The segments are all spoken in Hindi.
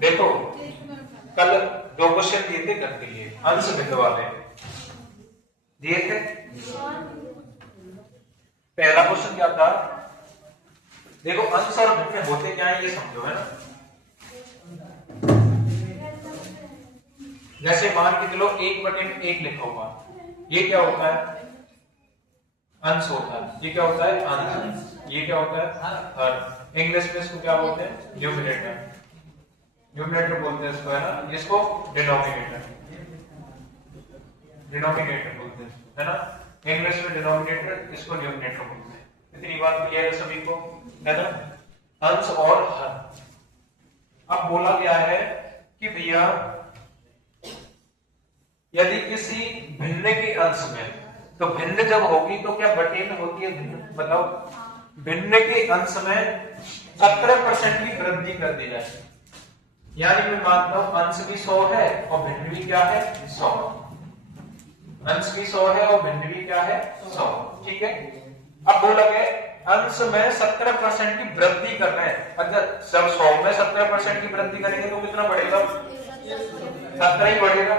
देखो कल 2 क्वेश्चन दिए थे कर के लिए, अंश भिन्न वाले दिए थे। पहला क्वेश्चन क्या था, देखो अंश और भिन्न होते क्या है ये समझो, है ना। जैसे मान के चलो 1/1 लिखा हुआ, ये क्या होता है, अंश होता है। ये क्या होता है, अंश। ये क्या होता है, हर। इंग्लिश में इसको क्या बोलते हैं, न्यूमरेटर। न्यूमरेटर बोलते हैं इसको, है ना। इसको डिनोमिनेटर, डिनोमिनेटर बोलते हैं, है ना। इंग्लिश में डिनोमिनेटर, इसको न्यूमरेटर बोलते हैं। इतनी बात क्लियर है सभी को, है ना। अंश और हर। अब बोला गया है कि भैया यदि किसी भिन्न के अंश में, तो भिन्न जब होगी तो क्या बटे में होती है भिन्न, बताओ। भिन्न के अंश में 17% की वृद्धि कर दी जाए, यानी मैं मानता हूं अंश भी 100 है और भिन्न भी क्या है, 100। अंश भी 100 है और भिन्न भी क्या है, 100। ठीक है। अब बोला गया अंश में 17% की वृद्धि कर रहे हैं। अच्छा, जब 100 में 17% की वृद्धि करेंगे तो कितना बढ़ेगा, 17 ही बढ़ेगा।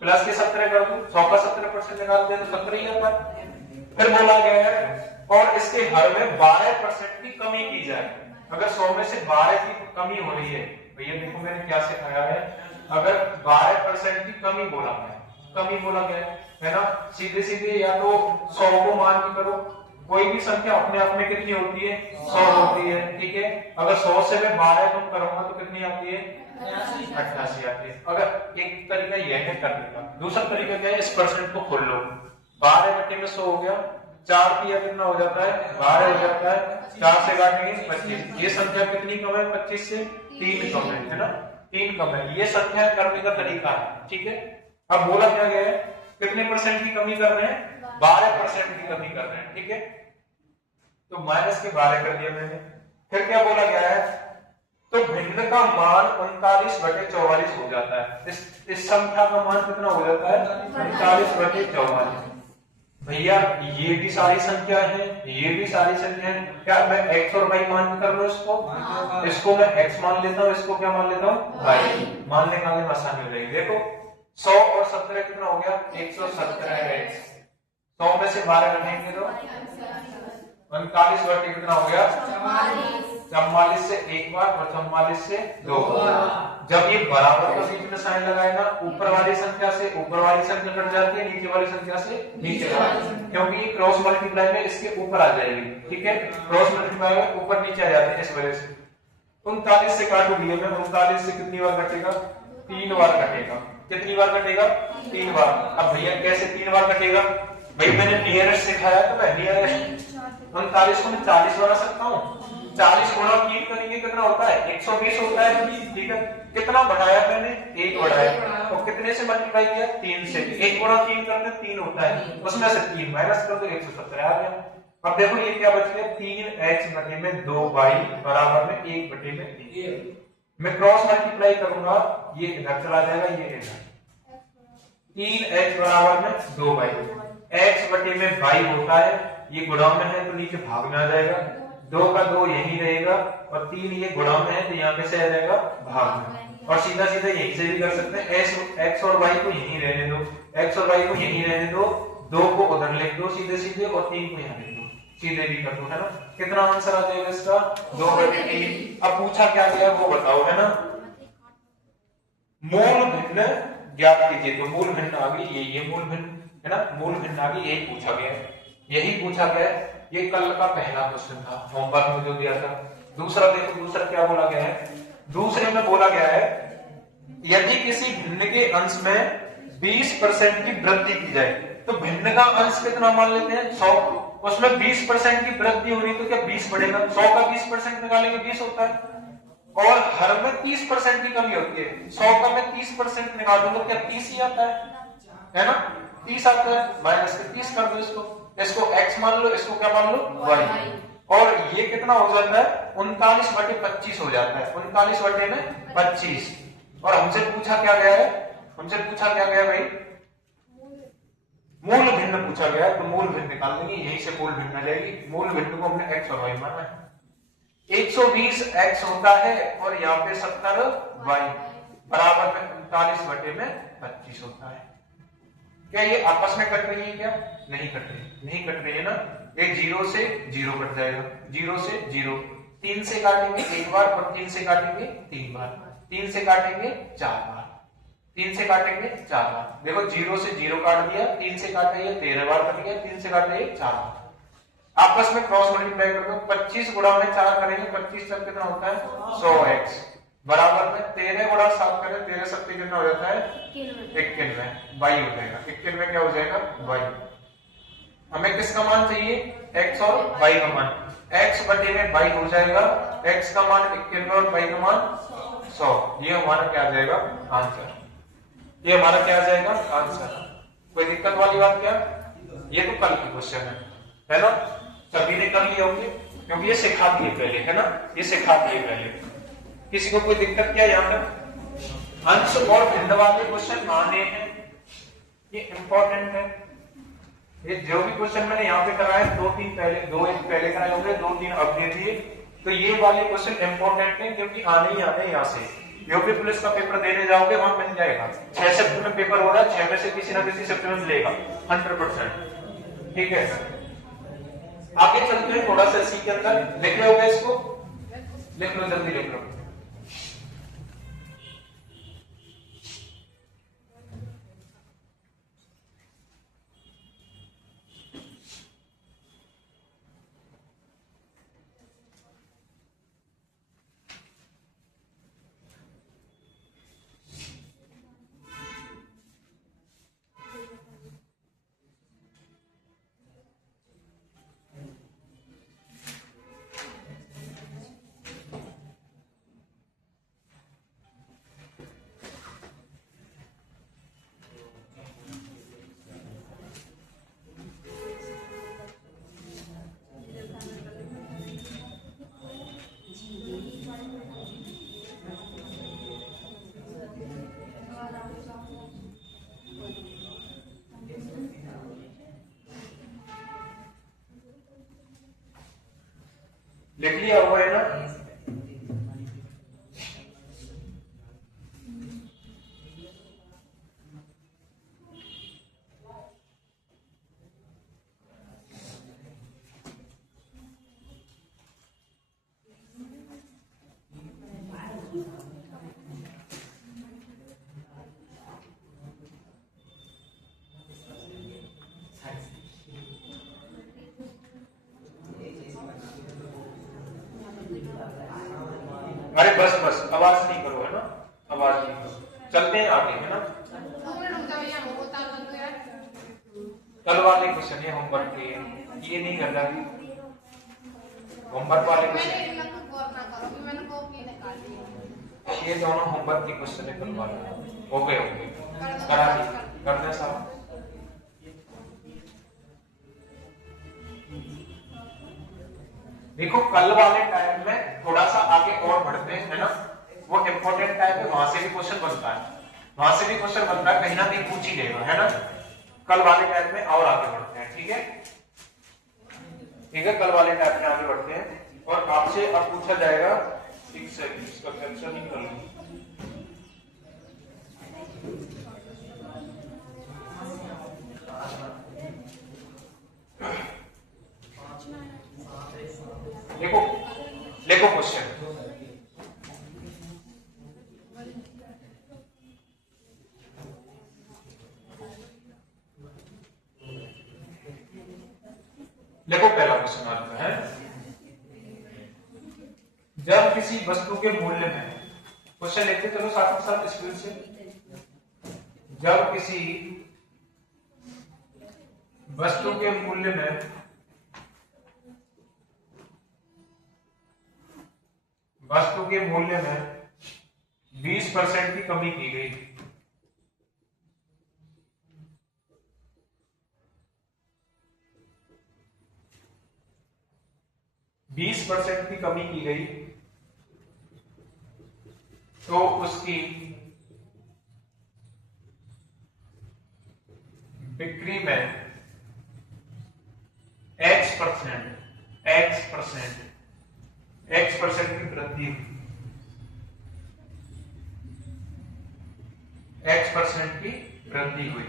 प्लस के 17 कर दो, 100 का 17% निकालते हैं तो 17 ही आता है। फिर बोला गया है और इसके हर में 12% की कमी की जाए। अगर 100 में से 12 की कमी हो रही है, भैया देखो मैंने क्या सिखाया है, अगर 12% की कमी बोला गया, कमी बोला गया है ना, सीधे सीधे या तो 100 को मान के करो। कोई भी संख्या अपने आप में कितनी होती है, 100 होती है। ठीक है। अगर 100 से मैं 12 कम करूंगा तो कितनी आती है, 88 आती है। अगर एक तरीका यह है करने का, दूसरा तरीका क्या है, इस परसेंट को खोल लो। 12 बटे में 100 हो गया, 4 किया कितना हो जाता है, 12 हो जाता है। 4 से काटेंगे 25। ये संख्या कितनी कम है, 25 से 3 कम है ना, 3 कम है। ये संख्या करने का तरीका है। ठीक है। अब बोला क्या गया है, कितने परसेंट की कमी कर रहे हैं, 12% की कमी कर रहे हैं। ठीक है। तो माइनस के 12 कर दिया मैंने। फिर क्या बोला गया है, तो भिन्न का मान 39/44 हो जाता है। इस संख्या का मान कितना हो जाता है, 39/44। भैया ये भी सारी संख्या है, ये भी सारी संख्या है। क्या मैं x और y मान कर लूं इसको मैं x मान लेता हूँ, इसको क्या मान लेता हूँ, y। मान निकालने में आसानी हो जाएगी। देखो 100 और 17 कितना हो गया, 117x। 100 में से 12 घटाएंगे तो 39 बटे कितना हो गया, 44 से एक बार और 44 से 2 बार। जब ये बराबर का बीच में साइन लगाए ना, ऊपर वाली संख्या से ऊपर वाली संख्या कट जाती है, नीचे वाली संख्या से नीचे वाली, क्योंकि ये क्रॉस मल्टीप्लाई में इसके ऊपर आ जाएगी। ठीक है। क्रॉस मल्टीप्लाई में ऊपर नीचे आ जाते हैं, इस वजह से 39 से काटू दिए मैं, 39 से कितनी बार कटेगा, 3 बार कटेगा। कितनी बार कटेगा, 3 बार। अब भैया कैसे 3 बार कटेगा, भाई मैंने नियरेस्ट सिखाया तो मैं नियरेस्ट 39 को मैं 40 बना सकता हूँ। 40 गुणा 3 करेंगे कितना होता है, 120 होता है। ठीक है। कितना बढ़ाया मैंने, 1 बढ़ाया। तो कितने से मल्टीप्लाई किया, 3 से। 1 गुणा 3 करते 3 होता है, उसमें से 3 माइनस कर दो, 117 आ गया। अब देखो ये क्या बच गया, 3x बटे में 2y बराबर में 1 बटे में 1। मैं क्रॉस मल्टीप्लाई करूंगा, ये इधर चला जाएगा, ये इधर। 3x बराबर में 2y, x बटे में y होता है, ये गुणा में है तो नीचे भाग में आ जाएगा। 2 का 2 यही रहेगा और 3 ये गुणा में है तो यहाँ पे से आ जाएगा भाग में। और सीधा सीधा यहीं से भी कर सकते हैं, x और y को यहीं रहने दो, x और y को यहीं रहने दो, 2 को उधर लिख दो सीधे सीधे और 3 को यहाँ लिख दो, सीधे भी कर दो, है ना। कितना आंसर आ जाएगा इसका, 2/3। अब पूछा क्या गया वो बताओ, है ना। मूल भिन्न ज्ञात कीजिए, तो मूल भिन्न आ गई, ये मूल भिन्न है ना, मूल भिन्न आ गई, यही पूछा गया, यही पूछा गया। ये कल का पहला क्वेश्चन था, होमवर्क में जो दिया था। दूसरा देखो, दूसरा क्या बोला गया है, दूसरे में बोला गया है यदि किसी भिन्न के अंश में 20% की वृद्धि की जाए, तो भिन्न का अंश कितना मान लेते हैं, 100। उसमें 20% की वृद्धि हो रही तो क्या 20 बढ़ेगा, 100 का 20% निकालेंगे 20 होता है। और हर में 30% की कमी होती है, 100 का मैं 30% निकालूंगा तो क्या 30 ही आता है ना, 30 आता है। माइनस के 30 कर दो, इसको x मान लो, इसको क्या मान लो, y। और ये कितना हो जाता है, 39/25 हो जाता है, 39/25। और हमसे पूछा क्या गया है, हमसे पूछा क्या गया भाई, मूल भिन्न पूछा गया है। तो मूल भिन्न निकाल देंगे, यहीं से मूल भिन्न आ जाएगी। मूल भिन्न को हमने x और y माना है, 120 x होता है और यहाँ पे 70 y बराबर में 39/25 होता है। क्या ये आपस में कट रही है? क्या नहीं कट रही, नहीं कट रही है ना। ये 0 से 0 कट जाएगा, 0 से 0, 3 से काटेंगे एक बार और 3 से काटेंगे 3 बार, 3 से काटेंगे 4 बार, 3 से काटेंगे 4 बार। देखो 0 से 0 काट दिया, 3 से काटा ये 13 बार कट गया, 3 से काटा ये 4 बार। आपस में क्रॉस मल्टीप्लाई कर दो, 25 गुणा में 4 करेंगे, 25 तक कितना होता है 100x बराबर में 13 गुणा 7 करें, 13 7 कितना हो जाता है 91 y हो जाएगा। 91 क्या हो जाएगा y। हमें किसका मान चाहिए? x और y का मान। x बटे में y हो जाएगा, x का मान 91 और y का मान 100। ये हमारा क्या आ जाएगा आंसर, ये हमारा क्या आ जाएगा आंसर। कोई दिक्कत वाली बात क्या? ये तो कल की क्वेश्चन है ना, सभी ने कर लिए होंगे क्योंकि ये सिखा दिए पहले, है ना, ये सिखा दिए पहले। किसी को कोई दिक्कत क्या? यहाँ तक अंश और भिन्न वाले क्वेश्चन माने हैं, ये इंपॉर्टेंट है। ये जो भी क्वेश्चन मैंने यहाँ पे कराया, 2-3 पहले, 2 पहले कराए होंगे, 2-3 अब दे दिए, तो ये वाले क्वेश्चन इंपॉर्टेंट है क्योंकि आने ही आने यहाँ से। यूपी पुलिस का पेपर देने जाओगे वहां मिल जाएगा, 6 शिफ्ट में पेपर हो रहा है, 6 में से किसी ना किसी शिफ्ट में मिलेगा 100%। ठीक है, आगे चलते हैं थोड़ा सा इसी के अंदर। लिख लोगे इसको? लिख लो, जल्दी लिख लो। लिख लिया हुआ है ना? अरे बस बस, आवाज नहीं करो, है ना, आवाज नहीं करो। चलते हैं आगे, है ना। कल वाले क्वेश्चन ये होमवर्क के, ये नहीं कर रहा, होमवर्क वाले क्वेश्चन, ये दोनों होमवर्क के क्वेश्चन है कल वाले, हो गए होंगे, करा दी, करना साहब। देखो कल वाले टाइम में थोड़ा सा आगे और बढ़ते हैं, है ना, वो इंपॉर्टेंट टाइम है, वहां से भी क्वेश्चन बनता है, वहां से भी क्वेश्चन बनता है, कहीं ना कहीं पूछ ही लेगा, है ना। कल वाले टाइम में और आगे बढ़ते हैं, ठीक है, ठीक है, कल वाले टाइम में आगे बढ़ते हैं। और आपसे अब पूछा जाएगा 6 सेकंड, इसका कैप्शन नहीं कर लूं। देखो देखो क्वेश्चन, देखो पहला क्वेश्चन आता है, जब किसी वस्तु के मूल्य में, क्वेश्चन लिखते चलो साथ साथ स्पीड से, जब किसी वस्तु के मूल्य में वस्तु के मूल्य में 20% की कमी की गई, 20% की कमी की गई, तो उसकी बिक्री में X% x% की वृद्धि हुई, x% की वृद्धि हुई।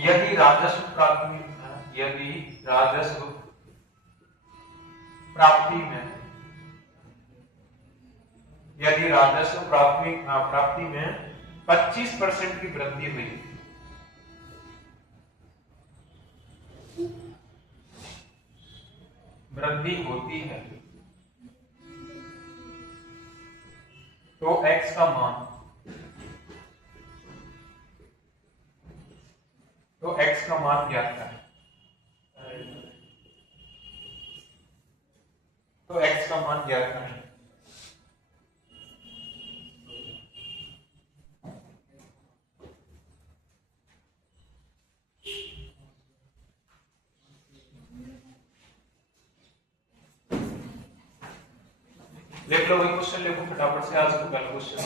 यदि राजस्व प्राप्ति में यदि राजस्व प्राप्ति में 25% की वृद्धि हुई, वृद्धि होती है, तो x का मान ज्ञात करें। तो x का मान ज्ञात करें। लिख लो, वही क्वेश्चन लिखो फटाफट से, आज तो पहला क्वेश्चन।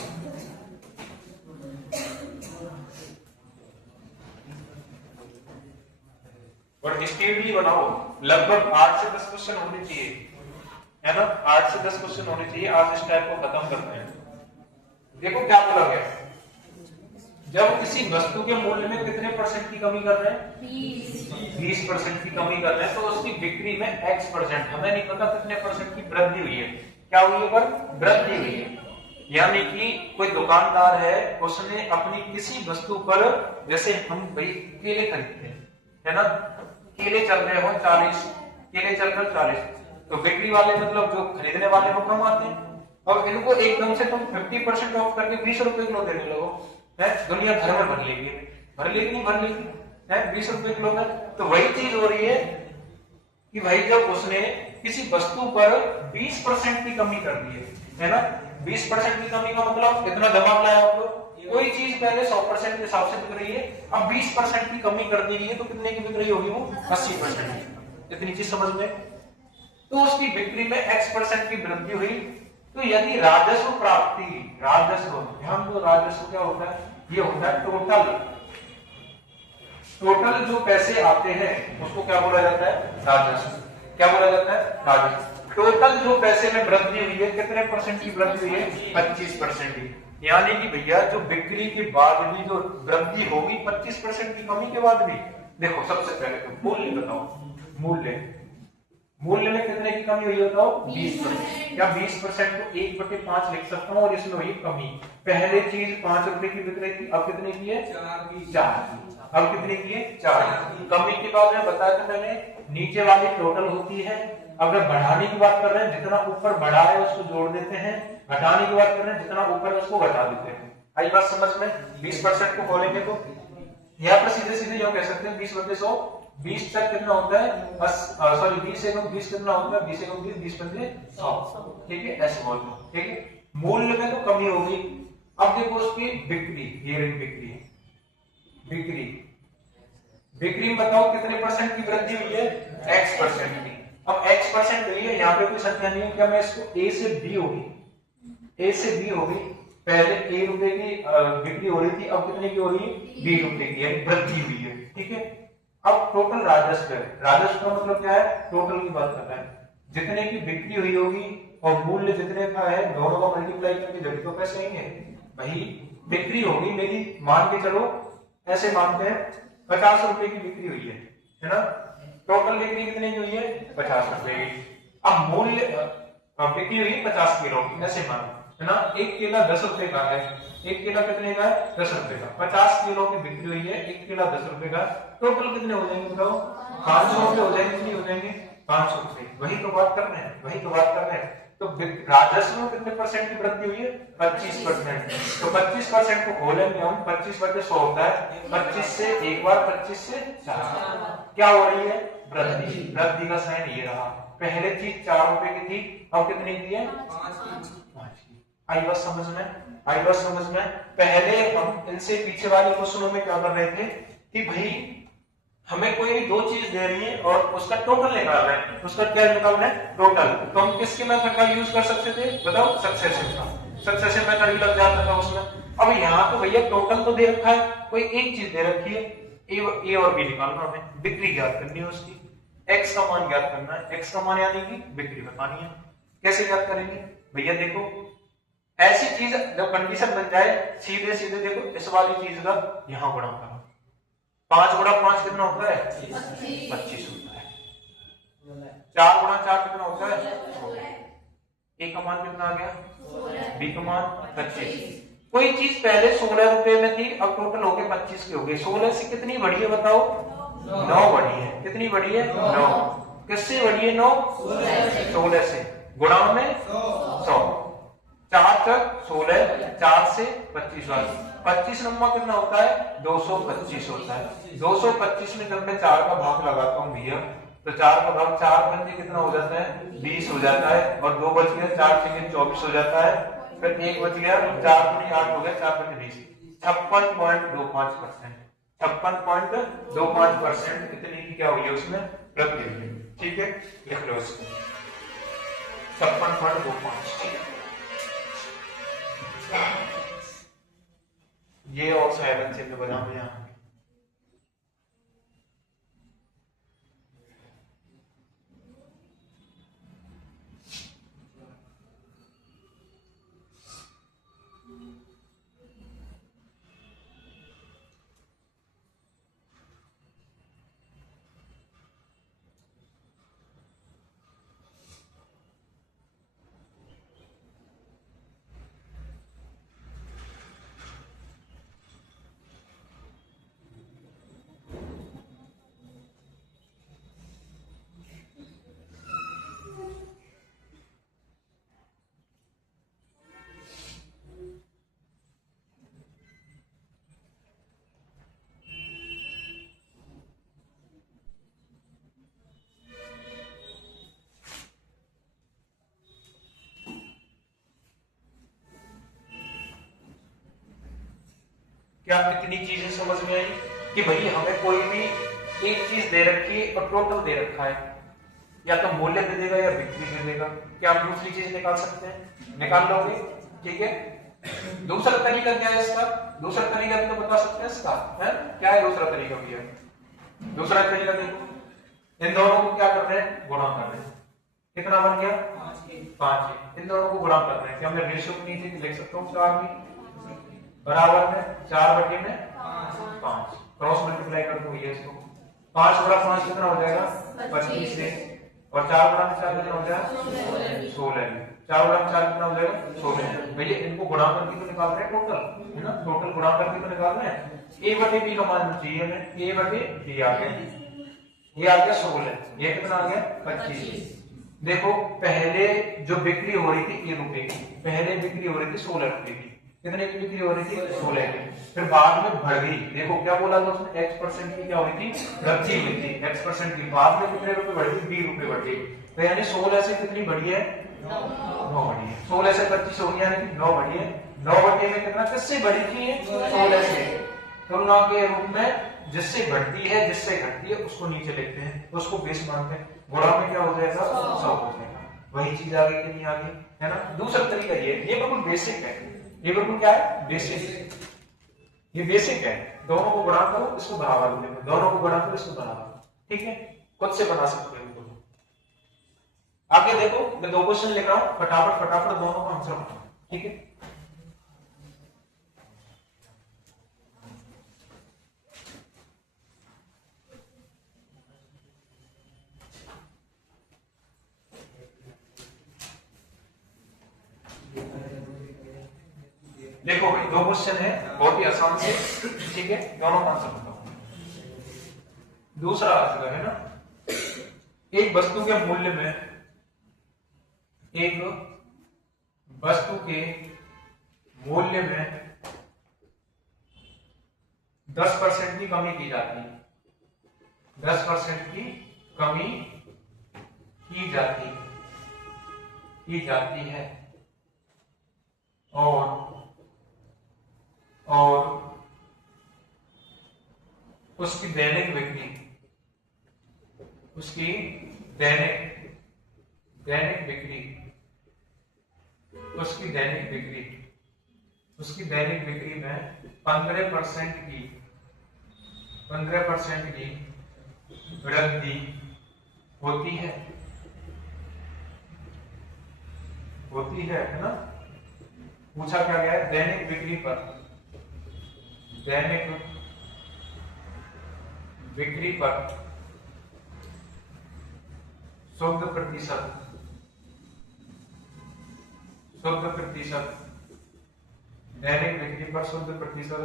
और स्पीडली बनाओ, लगभग 8 से 10 क्वेश्चन होने चाहिए, है ना? 8 से 10 क्वेश्चन होने चाहिए। आज इस टाइप को खत्म करते हैं। देखो क्या बोला गया, जब किसी वस्तु के मूल्य में कितने परसेंट की कमी कर रहे हैं? 20% की कमी कर रहे हैं, तो उसकी बिक्री में x%, हमें नहीं पता कितने परसेंट की वृद्धि हुई है। क्या हुई है? पर वृद्धि हुई है। यानी कि कोई दुकानदार है, उसने अपनी किसी वस्तु पर, जैसे हम भाई केले खरीदते हैं, है ना? केले चल रहे हो 40, केले चल रहे 40, तो बिक्री वाले मतलब जो खरीदने वाले वो कम आते हैं। और इनको एकदम से तुम 50% ऑफ करके 20 रुपए किलो देने लगो, है? दुनिया भर में भर लेगी नहीं भर लेगी, है? 20 रुपए किलो में। तो वही चीज हो रही है कि भाई जब उसने किसी वस्तु पर 20% की कमी कर दी है ना? 20% की कमी का मतलब कितना दिमाग लाया आप लोग? कोई चीज पहले 100% के हिसाब से बिक रही है, अब 20% की कमी कर दी है, तो कितने की बिक रही होगी? वो 80%। इतनी चीज समझ में? तो उसकी बिक्री में x% की वृद्धि हुई। तो यदि राजस्व प्राप्ति, राजस्व, ध्यान दो, राजस्व क्या होता है? ये होता है टोटल जो पैसे आते हैं उसको क्या बोला जाता है? राजस्व। क्या बोला जाता है? राजस्व। टोटल जो पैसे में वृद्धि हुई है, कितने परसेंट की वृद्धि हुई है? 25% की। यानी कि भैया जो बिक्री के बाद भी जो वृद्धि होगी 25% की कमी के बाद भी, देखो सबसे पहले तो मूल्य बताओ, मूल्य में कितने की कमी हुई है बताओ? 20%। या 20% को 1/5 लिख सकता हूँ, और इसमें हुई कमी। पहले चीज 5 रुपए की बिक रही थी, अब कितने की है? 4। अब कितने की है? 4। कमी के बाद में बताया था मैंने, नीचे वाली टोटल होती है। अगर बढ़ाने की बात कर रहे हैं, जितना ऊपर बढ़ा है उसको जोड़ देते हैं, घटाने की बात कर रहे हैं, जितना ऊपर है उसको घटा देते हैं। आई बात समझ में? 20% को खोलेंगे तो यहाँ पर सीधे सीधे यह कह सकते हैं 20/100, 20 तक कितना होता है? 20 एकम 20 कितना होता है? 20 एकम 20, 20/100। ठीक है, ऐसे बोलते हैं। ठीक है, मूल्य में तो कमी होगी। अब देखो उसकी बिक्री, ये रही बिक्री में बताओ कितने परसेंट की वृद्धि हुई है? x% की। अब x% हुई है, यहाँ पे कोई संख्या नहीं है, क्या मैं इसको a से b होगी, पहले a रुपए की बिक्री हो रही थी, अब कितने की हो रही है? b रुपए की, यानी वृद्धि हुई है। ठीक है, अब टोटल राजस्व है। राजस्व का मतलब क्या है? टोटल की बात करता है, जितने की बिक्री हुई होगी और मूल्य जितने का है, दोनों का मल्टीप्लाई करके जब तो पैसे आएंगे। भाई बिक्री होगी मेरी, मान के चलो, ऐसे मानते हैं 50 रुपए की बिक्री हुई है ना? टोटल बिक्री कितने की हुई है? 50 रुपए की। अब मूल्य बिक्री हुई 50 किलो की, ऐसे मानो, है ना? एक केला 10 रुपए का है, एक केला कितने का है? 10 रुपए का। 50 किलो की बिक्री हुई है, एक केला 10 रुपए का, टोटल कितने हो जाएंगे बताओ? 500 रुपए हो जाएंगे। कितने हो जाएंगे? 500 रुपए। वही तो बात कर रहे हैं। तो राजस्व में कितने परसेंट की वृद्धि हुई है? 25%। तो 25% को खोलेंगे हम, 25/100 होता है 25 से एक बार, 25 से 4। क्या हो रही है? वृद्धि का साइन ये रहा। पहले चीज 4 रुपए की थी, अब कितने की है? 5 की। आई बात समझ में? पहले हम इनसे पीछे वाले क्वेश्चनों में क्या कर रहे थे कि भाई हमें कोई भी दो चीज दे रही है और उसका टोटल निकाल रहे हैं, उसका क्या निकाल रहे हैं? टोटल। तो हम किसके मेथड का यूज कर सकते थे बताओ? सक्सेसिव मेथड ही लग जाता था उसमें। अब यहाँ तो भैया टोटल तो दे रखा है, कोई एक चीज दे रखी है, ए और बी निकालना, हमें बिक्री ज्ञात करनी है उसकी। एक्स का मान ज्ञात करना है। एक्स का मान यानी कि बिक्री बतानी है। कैसे ज्ञात करेंगे भैया, देखो ऐसी चीज जब कंडीशन बन जाए सीधे सीधे देखो इस वाली चीज का यहां गुणा करो, 5 गुणा 5 कितना होता है 25 होता है, 4 गुणा 4 कितना होता है 16, ए का मान कितना आ गया, बी का मान 25। कोई चीज पहले 16 रुपए में थी, अब टोटल हो गए 25 के हो गए। 16 से कितनी बढ़ी है बताओ, 9 बढ़ी है। कितनी बढ़ी है 9। किससे बढ़ी है 9, 16 से। गुणा में 100, 4 तक 16, 4 से 25 बार 25 नंबर कितना होता है 225 होता है। 225 में जब मैं 4 का भाग लगाता हूँ भैया, तो 4 का भाग 4 पंजे कितना हो जाता है 20 हो जाता है, और 2 बच गया, 4 से 24 हो जाता है, फिर 1 बच गया, 4 दूनी 8 हो गया, 4 पंजे 20, 56.25%। 56.25% इतनी की क्या हुई है उसमें वृद्धि हुई है। ठीक है, लिख लो इसको 56.25। ठीक है, ये और 7 से बजा में यहाँ क्या कितनी चीजें समझ में आई कि भाई हमें कोई भी एक चीज दे रखी है और टोटल दे रखा है, या तो मूल्य दे देगा या बिक्री दे देगा। क्या हम दूसरी चीज निकाल सकते हैं, निकाल लोगे। ठीक है, दूसरा तरीका क्या है इसका, दूसरा तरीका भी तो बता सकते हैं इसका है क्या है दूसरा तरीका भी है। दूसरा तरीका देखो, इन दोनों को क्या कर रहे हैं गुणा कर रहे हैं, कितना बन गया 5। इन दोनों को गुणा कर रहे हैं, क्या मैं रेशियो को नीचे लिख सकता हूँ 4 में बराबर में 4 बटे में 5, क्रॉस मल्टीप्लाई कर दो ये इसको, 5 गुणा 5 कितना हो जाएगा 25 से, और 4 गुणा 4 कितना हो जाएगा 16, 4 गुणा 4 कितना हो जाएगा 16। भैया इनको गुणा करके तो निकाल रहे हैं टोटल, है ना, टोटल गुणा करके तो निकाल रहे हैं। ए बटे बी का मान चाहिए हमें, ए बटे बी आ गया, ये आ गया 16, ये कितना आ गया 25। देखो पहले जो बिक्री हो रही थी 1 रुपए की, पहले बिक्री हो रही थी 16 रुपए की, कितने की बिक्री हो रही थी 16 की, फिर बाद में बढ़ गई। देखो क्या बोला था उसने, x% की क्या हुई थी वृद्धि हुई थी, x% की, बाद में कितने रुपए बढ़ गई 20 रुपए बढ़ गई। तो यानी 16 से कितनी बढ़ी है 9 बढ़ी है, 16 से 25 हो गया यानी 9 बढ़ी है। 9 बटे में कितना किससे बढ़ी थी 16 से, तुलना के रूप में जिससे बढ़ती है जिससे घटती है उसको नीचे लिखते हैं, उसको बेस मानते हैं। गुणा में क्या हो जाएगा 100 हो जाएगा। वही चीज आ गई कि नहीं आ गई, है ना। दूसरा तरीका ये बिल्कुल बेसिक है, ये बिल्कुल क्या है बेसिक, ये बेसिक है। दोनों को गुणा करो इसको बराबर लिखो, दोनों को गुणा करो इसको बराबर, ठीक है, खुद से बना सकते हो। आगे देखो मैं 2 क्वेश्चन लिख रहा हूं, फटाफट फटाफट दोनों का आंसर बताओ, ठीक है। देखो भाई 2 क्वेश्चन है, बहुत ही आसान से, ठीक है, दोनों का आंसर बताओ। दूसरा आंसर है ना, एक वस्तु के मूल्य में, एक वस्तु के मूल्य में 10% की कमी की जाती है, 10% की कमी की जाती है, और उसकी दैनिक बिक्री, उसकी दैनिक बिक्री, उसकी दैनिक बिक्री में 15% की वृद्धि होती है ना। पूछा क्या गया है, दैनिक बिक्री पर शुद्ध प्रतिशत दैनिक बिक्री पर शुद्ध प्रतिशत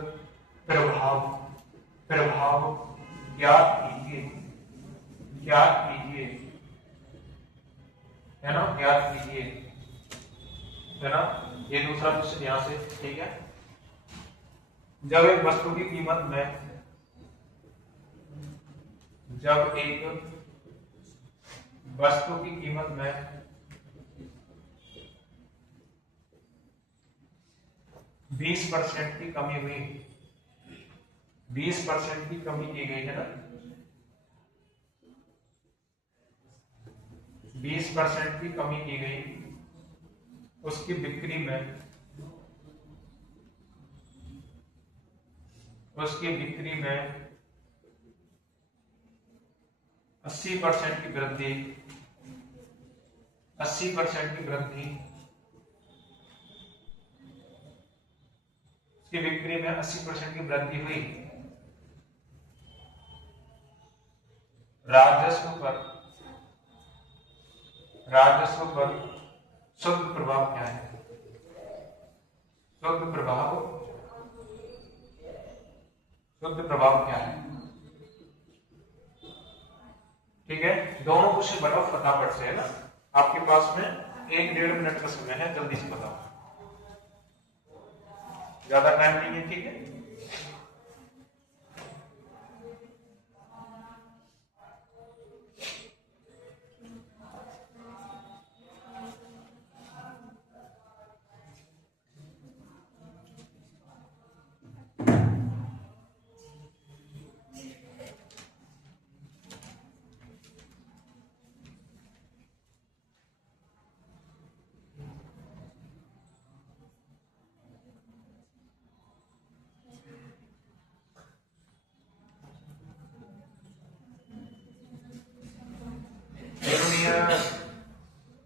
प्रभाव ज्ञात कीजिए, है ना, ज्ञात कीजिए, है ना। ये दूसरा क्वेश्चन यहां से, ठीक है। जब एक वस्तु की कीमत में 20% की कमी हुई, 20% की कमी की गई है ना, 20% की कमी की गई, उसकी बिक्री में 80% की वृद्धि, 80% की वृद्धि, उसकी बिक्री में 80% की वृद्धि हुई। राजस्व पर शुद्ध प्रभाव क्या है? शुद्ध प्रभाव क्या है? ठीक है, दोनों क्वेश्चन बताओ फटाफट से, है ना। आपके पास में 1-1.5 मिनट का समय है, जल्दी से बताओ, ज्यादा टाइम नहीं है, ठीक है।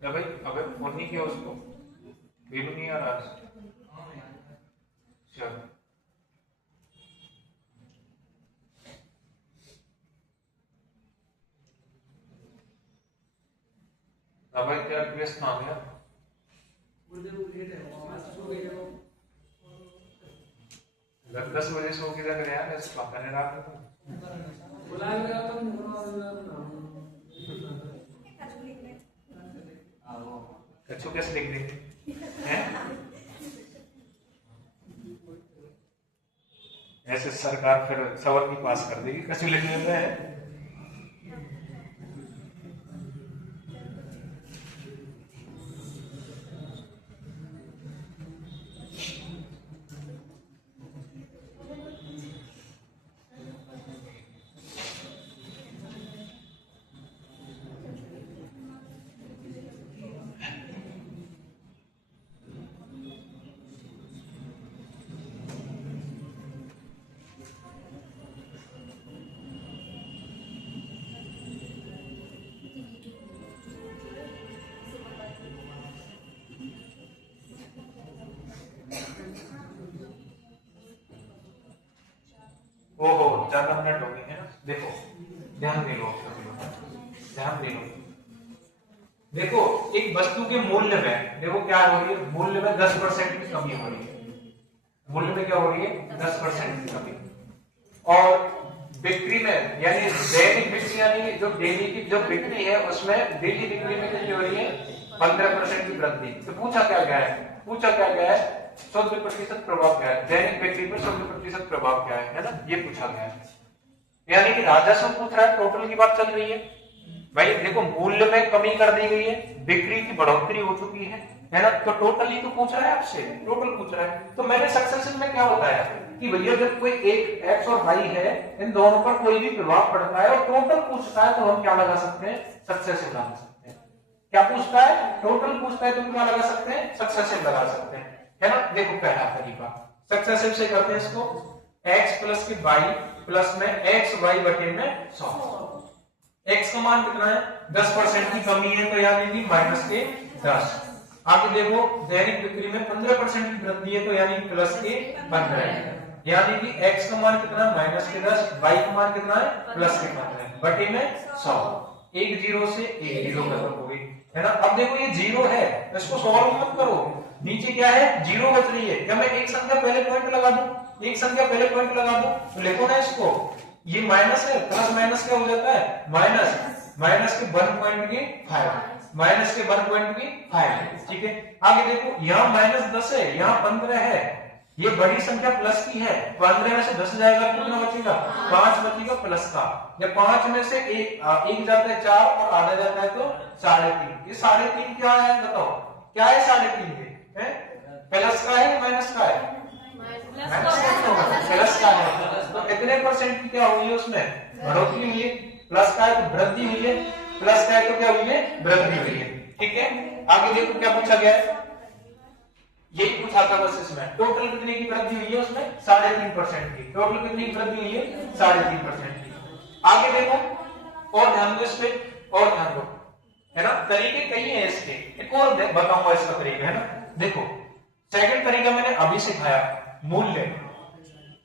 भाई अगर फोन नहीं किया उसको, वेलू नहीं आ रहा। चलो भाई तेरा क्वेश्चन आ गया। जब 10 बजे सो के लग रहा है, ऐसे पता नहीं रहा था। कच्चू कैसे लिख देंगे, हैं? ऐसे सरकार फिर सवाल की पास कर देगी, कच्चू लिखने में है। ओहो, ज्यादा मिनट हो गए हैं ना। देखो ध्यान दे लो, ध्यान दे लो। देखो एक वस्तु के मूल्य में देखो क्या हो रही है, मूल्य में 10% की कमी हो रही है। मूल्य में क्या हो रही है? 10% की कमी। और बिक्री में यानी दैनिक बिक्री यानी जो डेली की जो बिक्री है उसमें डेली बिक्री में कितनी हो रही है? 15% की वृद्धि। तो पूछा क्या गया है? शुद्ध प्रतिशत प्रभाव क्या है? दैनिक बिक्री पर शुद्ध प्रतिशत प्रभाव क्या है ना, ये पूछा गया है। यानी कि राजस्व पूछ रहा है, टोटल की बात चल रही है। भाई देखो मूल्य में कमी कर दी गई है, बिक्री की बढ़ोतरी हो चुकी है ना, तो टोटल ही तो पूछ रहा है आपसे, टोटल पूछ रहा है। तो मैंने सक्सेसिव में क्या बताया कि भैया जब कोई एक एक्स और वाई है, इन दोनों पर कोई भी प्रभाव पड़ता है और टोटल पूछता है, तो हम क्या लगा सकते हैं? सक्सेसिव लगा सकते हैं। क्या पूछता है? टोटल पूछता है, तो क्या लगा सकते हैं? सक्सेसिव लगा सकते हैं, है ना। देखो पहला तरीका सक्सेसिव से करते हैं इसको, x प्लस की y प्लस में x y बटे में 100, x का मान कितना है 10% की कमी है, तो यानी कि माइनस के 10। आगे देखो दैनिक बिक्री में 15% की वृद्धि है, तो यानी प्लस के 15, यानी कि x का मान कितना है माइनस के 10, y का मान कितना है प्लस के 15 बटे में 100। एक जीरो से एक जीरो खत्म हो गई है ना। अब देखो ये जीरो है, इसको सॉल्व मत करो, नीचे क्या है जीरो बच रही है। क्या मैं एक संख्या पहले पॉइंट लगा दूं, एक संख्या पहले पॉइंट लगा दूं तो लिखो ना इसको, ये माइनस है, प्लस माइनस क्या हो जाता है माइनस, माइनस के 1.5 माइनस के 1.5, ठीक है। आगे देखो यहाँ माइनस 10 है, यहाँ 15 है, ये बड़ी संख्या प्लस की है, 15 में से 10 जाएगा कितना बचेगा 5 बचेगा प्लस का। जब 5 में से एक जाता है 4 और आधा जाता है तो 3.5, ये 3.5 क्या है बताओ, क्या है 3.5 है प्लस का है माइनस का है, प्लस का है। तो कितने परसेंट की क्या हुई है उसमें बढ़ोतरी हुई है, प्लस का है तो वृद्धि हुई है, प्लस का है तो क्या हुई है वृद्धि हुई है, ठीक है। आगे देखो क्या पूछा गया है, यही पूछा था बस इसमें टोटल कितने की वृद्धि हुई है उसमें 3.5% की, टोटल कितनी की वृद्धि हुई है 3.5% की। आगे देखो और ध्यान दो इस पे, और ध्यान दो है ना, तरीके कई हैं इसके, एक और बताऊंगा इसका तरीका है ना। देखो सेकंड तरीका मैंने अभी सिखाया, मूल्य,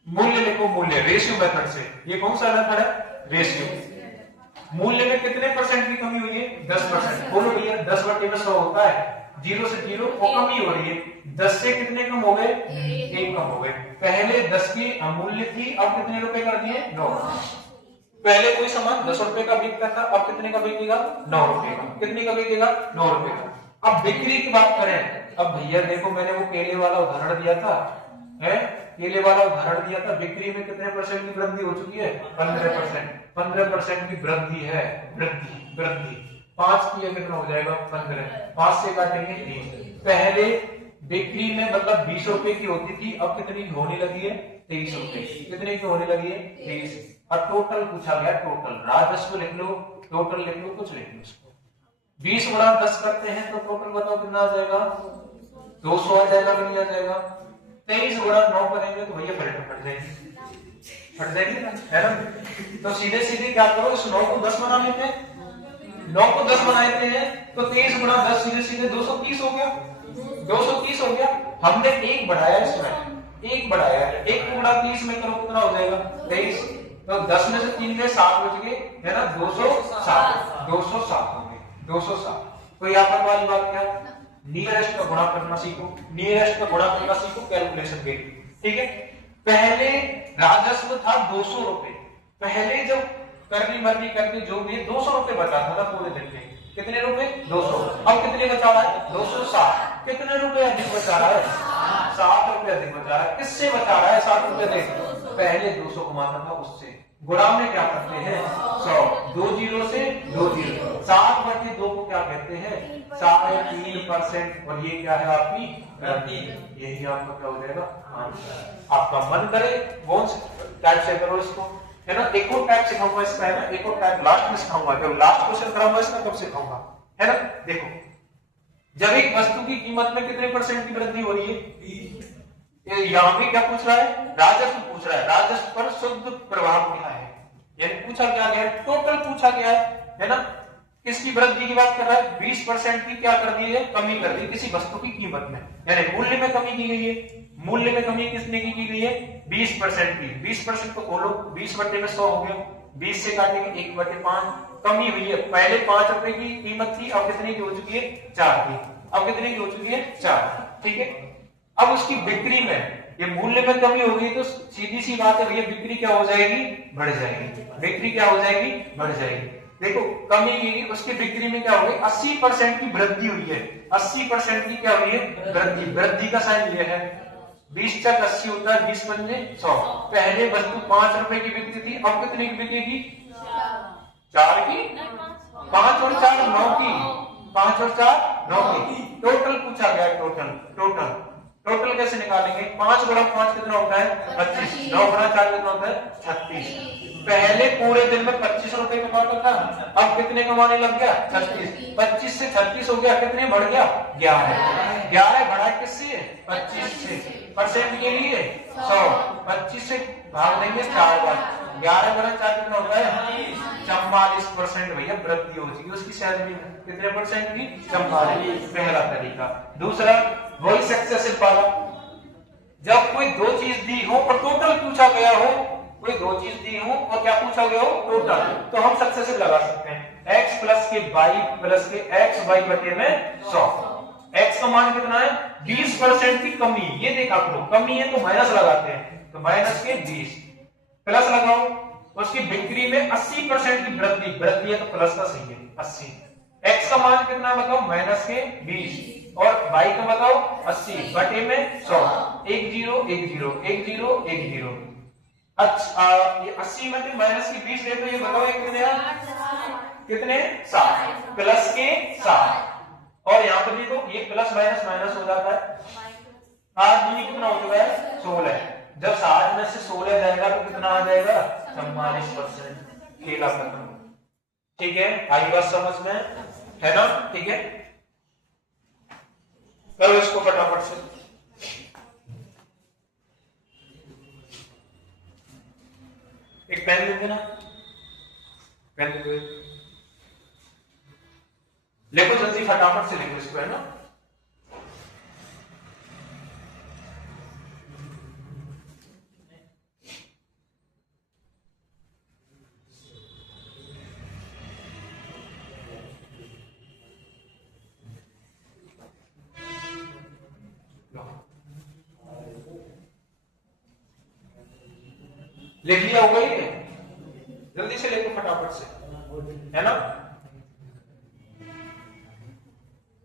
मूल्य लिखो, मूल्य रेशियो मेथड से। ये कौन सा मेथड है रेशियो। मूल्य में कितने परसेंट की कमी हुई है 10%। बोलो भैया 10 बटे में 100 होता है, 0 से 0 वो कमी हो रही है, 10 से कितने कम हो गए 1 कम हो गए। पहले 10 की अमूल्य थी, अब कितने रुपए कर दिए 9। पहले कोई सामान 10 रुपए का बिकता था, अब कितने का बिकेगा 9 रुपए का, कितने का बिकेगा 9 रुपए का। अब बिक्री की बात करें, अब भैया देखो मैंने वो केले वाला उदाहरण दिया था, है केले वाला उदाहरण दिया था, बिक्री में कितने परसेंट की वृद्धि हो चुकी है 15%, 15% की वृद्धि है, वृद्धि वृद्धि 5 की कितना हो जाएगा 15, 5 से काटेंगे 3। पहले बिक्री में मतलब 20 रुपए की होती थी, अब कितनी होने लगी है 23 रुपए, कितने की होने लगी है 23। और टोटल पूछा गया, टोटल राजस्व लिख लो, टोटल लिख लो, कुछ लिख लो इसको, 20 गुणा 10 करते हैं तो टोटल बताओ कितना आ जाएगा 200 आ जाएगा, मिल जाएगा। 23 गुणा 9 करेंगे तो भैया फट जाएगी, फट जाएगी ना, है ना। तो सीधे सीधे क्या करो, इस 9 को 10 बना लेते हैं, 9 को 10 बनाते हैं तो 23 गुणा 10 सीधे सीधे 230 हो गया, 230 हो गया। हमने एक बढ़ाया, इसमें एक बढ़ाया, 1 गुणा 30 में करो कितना हो जाएगा 23, तो 10 में से 3 गए 7 बच गए, है ना 207, 207 हो गए 207। तो यहाँ पर वाली बात क्या, नियरेस्ट का गुणा करना सीखो, नियरेस्ट का गुणा करना सीखो कैलकुलेशन के लिए, ठीक है। पहले राजस्व था 200 रुपए, पहले जब करनी मरनी करके जो भी 200 रुपए बचाता था पूरे दिन में, कितने रुपए 200, अब कितने बचा रहा है 260, कितने रुपए अधिक बचा रहा है 7 रुपए अधिक बचा रहा है। किससे बचा रहा है 7 रुपए अधिक, पहले 200 कमाता था उससे, गुणा में क्या करते हैं 100, 2 जीरो से 2 जीरो, 7 बटे 2 को क्या कहते हैं 3.5%, और ये क्या है आपकी वृद्धि, यही आपका क्या हो जाएगा आंसर। आपका मन करे कौन से टाइप से करो इसको, है ना। एक और टाइप सिखाऊंगा इसका, है ना, एक और टाइप लास्ट में सिखाऊंगा, जब लास्ट क्वेश्चन कराऊंगा इसका तब सिखाऊंगा, है ना। देखो जब एक वस्तु की कीमत में कितने परसेंट की वृद्धि हो रही है, यहाँ भी क्या पूछ रहा है राजस्व पूछ रहा है, राजस्व पर शुद्ध प्रभाव क्या है, यानी पूछा क्या गया है टोटल पूछा गया है ना। किसकी वृद्धि की बात कर रहा है 20% की क्या कर दी है कमी कर दी किसी वस्तु की कीमत में, यानी मूल्य में कमी की गई है। मूल्य में कमी किसने की गई है 20% की, 20% को खोलो 20 बटे में 100 हो गया, 20 से काटेंगे 1/5 कमी हुई है। पहले 5 रुपए की कीमत थी, अब कितने की हो चुकी है 4 की, अब कितने की हो चुकी है 4, ठीक है। अब उसकी बिक्री में ये मूल्य में कमी होगी तो सीधी सी बात है भैया बिक्री क्या हो जाएगी बढ़ जाएगी, बिक्री क्या हो जाएगी बढ़ जाएगी। देखो कमी की उसकी बिक्री में क्या हो गई 80% की वृद्धि हुई है, 80% की क्या हुई है वृद्धि, वृद्धि का साइन ये है 20 तक 80 होता है, 20 पंजे 100। पहले वस्तु 5 रुपए की बिकती थी, अब कितने की बिकेगी 4 की, 5 और 4 9 की, 5 और 4 9 की। टोटल पूछा गया, टोटल टोटल टोटल कैसे निकालेंगे 5 गुणा 5 कितना होता है 25, 9 गुणा 4 कितना होता है 36। पहले पूरे दिन में 25 रुपए कमाता था, अब कितने कमाने लग गया 36, 25 से 36 हो गया, कितने बढ़ गया 11, 11 बढ़ा किससे 25 से, परसेंट के लिए 100, 25 से भाग देंगे 4 बार, 11 गुना 4 कितना होता है 44% भैया वृद्धि हो जाएगी उसकी सैलरी में। कितने परसेंट की 44। पहला तरीका। दूसरा वही सक्सेसिव वाला, जब कोई दो चीज दी हो और टोटल पूछा गया हो, कोई दो चीज दी हो और क्या पूछा गया हो टोटल, तो हम सक्सेसिव लगा सकते हैं x प्लस के y प्लस के x y बटे में 100। x का मान कितना है 20% की कमी, ये देखा करो कमी है तो माइनस लगाते हैं, तो माइनस के 20 प्लस लगाओ उसकी बिक्री में 80% की वृद्धि, वृद्धि है तो प्लस का सही है 80। x का मान कितना बताओ माइनस के 20 और y का बताओ 80 बटे में 100। 1 0 1 0 1 0 1 0। अच्छा ये 80 में से माइनस की 20 ले तो ये बताओ कितने कितने 60 प्लस के 60 और यहाँ पर देखो ये प्लस माइनस माइनस हो जाता है। आज ये कितना हो चुका है 16। जब 60 में से 16 जाएगा तो कितना आ जाएगा 44%। खेला खत्म। ठीक है आई बात समझ में है ना। ठीक है करो इसको फटाफट से। एक पेन लेंगे ना, पेन लिखो जल्दी फटाफट से लिखो इसको है ना। लिख लिया होगा ये, जल्दी से लिखो फटाफट से है ना।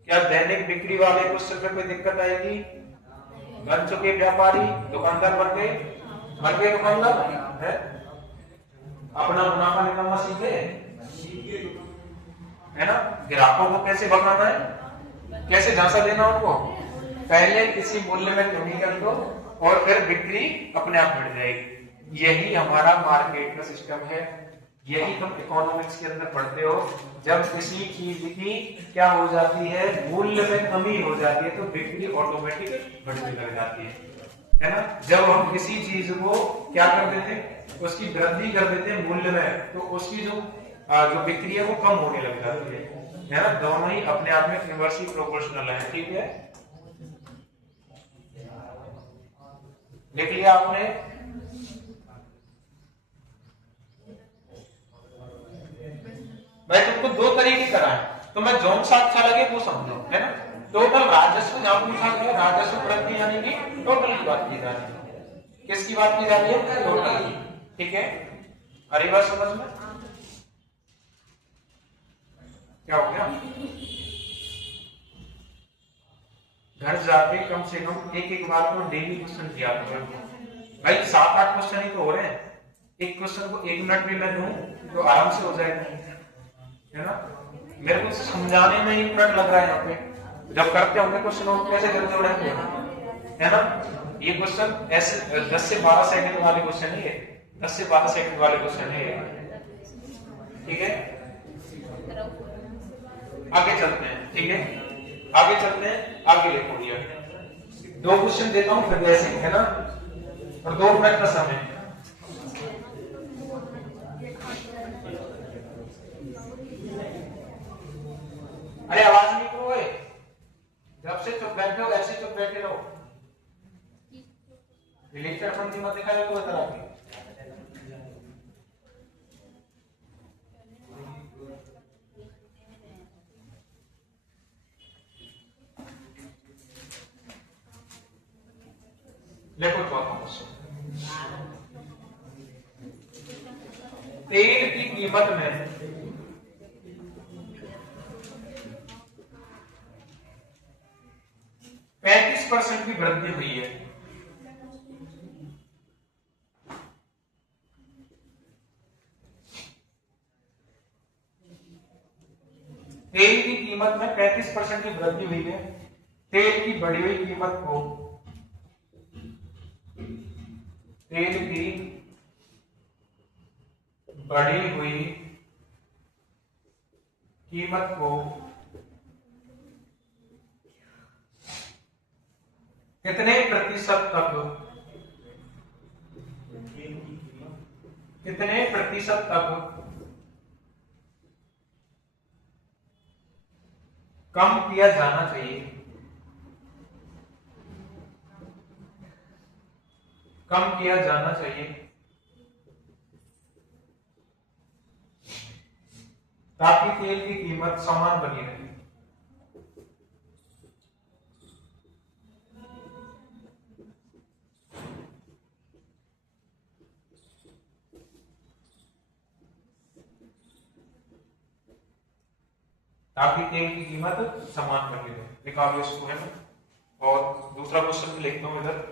क्या दैनिक बिक्री वाले को सिर्फ कोई दिक्कत आएगी? बन चुके व्यापारी दुकानदार बन गए दुकानदार है, अपना मुनाफा निकालना सीखे है ना। ग्राहकों को कैसे भगाना है, कैसे झांसा देना उनको, पहले किसी मूल्य में कमी कर दो और फिर बिक्री अपने आप बढ़ जाएगी। यही हमारा मार्केट का सिस्टम है, यही तुम इकोनॉमिक्स के अंदर पढ़ते हो। जब किसी चीज की क्या हो जाती है मूल्य में कमी हो जाती है तो बिक्री ऑटोमेटिक बढ़ने लग जाती है ना। जब हम किसी चीज को क्या कर देते उसकी वृद्धि कर देते हैं मूल्य में, तो उसकी जो बिक्री है वो कम होने लग जाती है ना। दोनों ही अपने आप में इनवर्सली प्रोपोर्शनल है। ठीक है लिख लिया आपने। मैं तुमको दो तरीके कराए तो मैं जौन सा अच्छा लगे वो समझो है ना। टोटल राजस्व जहां पूछा गया राजस्व वृद्धि यानी कि टोटल की बात की जा रही है। किसकी बात की जा रही है टोटल की। ठीक है अरे बात समझ में क्या हो गया। घर जाके कम से कम एक बार तो डेली क्वेश्चन किया भाई। 7-8 क्वेश्चन ही तो हो रहे हैं, एक क्वेश्चन को 1 मिनट भी मैं दूं तो आराम से हो जाएगा है ना। मेरे को समझाने में 1 मिनट लग रहा है यहाँ पे, जब करते होंगे क्वेश्चन कैसे जल्दी उड़ेंगे है ना। ये क्वेश्चन ऐसे 10 से 12 सेकंड वाले क्वेश्चन है, 10 से 12 सेकंड वाले क्वेश्चन है। ठीक है आगे चलते हैं। ठीक है आगे चलते हैं, आगे लिखो दिया 2 क्वेश्चन देता हूं फिर ऐसे है ना, और 2 मिनट का समय। अरे आवाज नहीं करो, जब से चुप बैठे हो ऐसे चुप बैठे रहो। लेक्चर फंदी मत दिखाओ तो बता रहा। देखो तेल की कीमत में 35% की वृद्धि हुई है। तेल की कीमत में 35% की वृद्धि हुई है। तेल की बढ़ी हुई कीमत को तेल की बढ़ी हुई कीमत को कितने प्रतिशत तक कितने प्रतिशत तक कम किया जाना चाहिए, कम किया जाना चाहिए ताकि तेल की कीमत समान बनी रहे। ताकि तेल की कीमत समान बनी रहे, निकालो इसको, है ना। और दूसरा क्वेश्चन लिखता हूं इधर।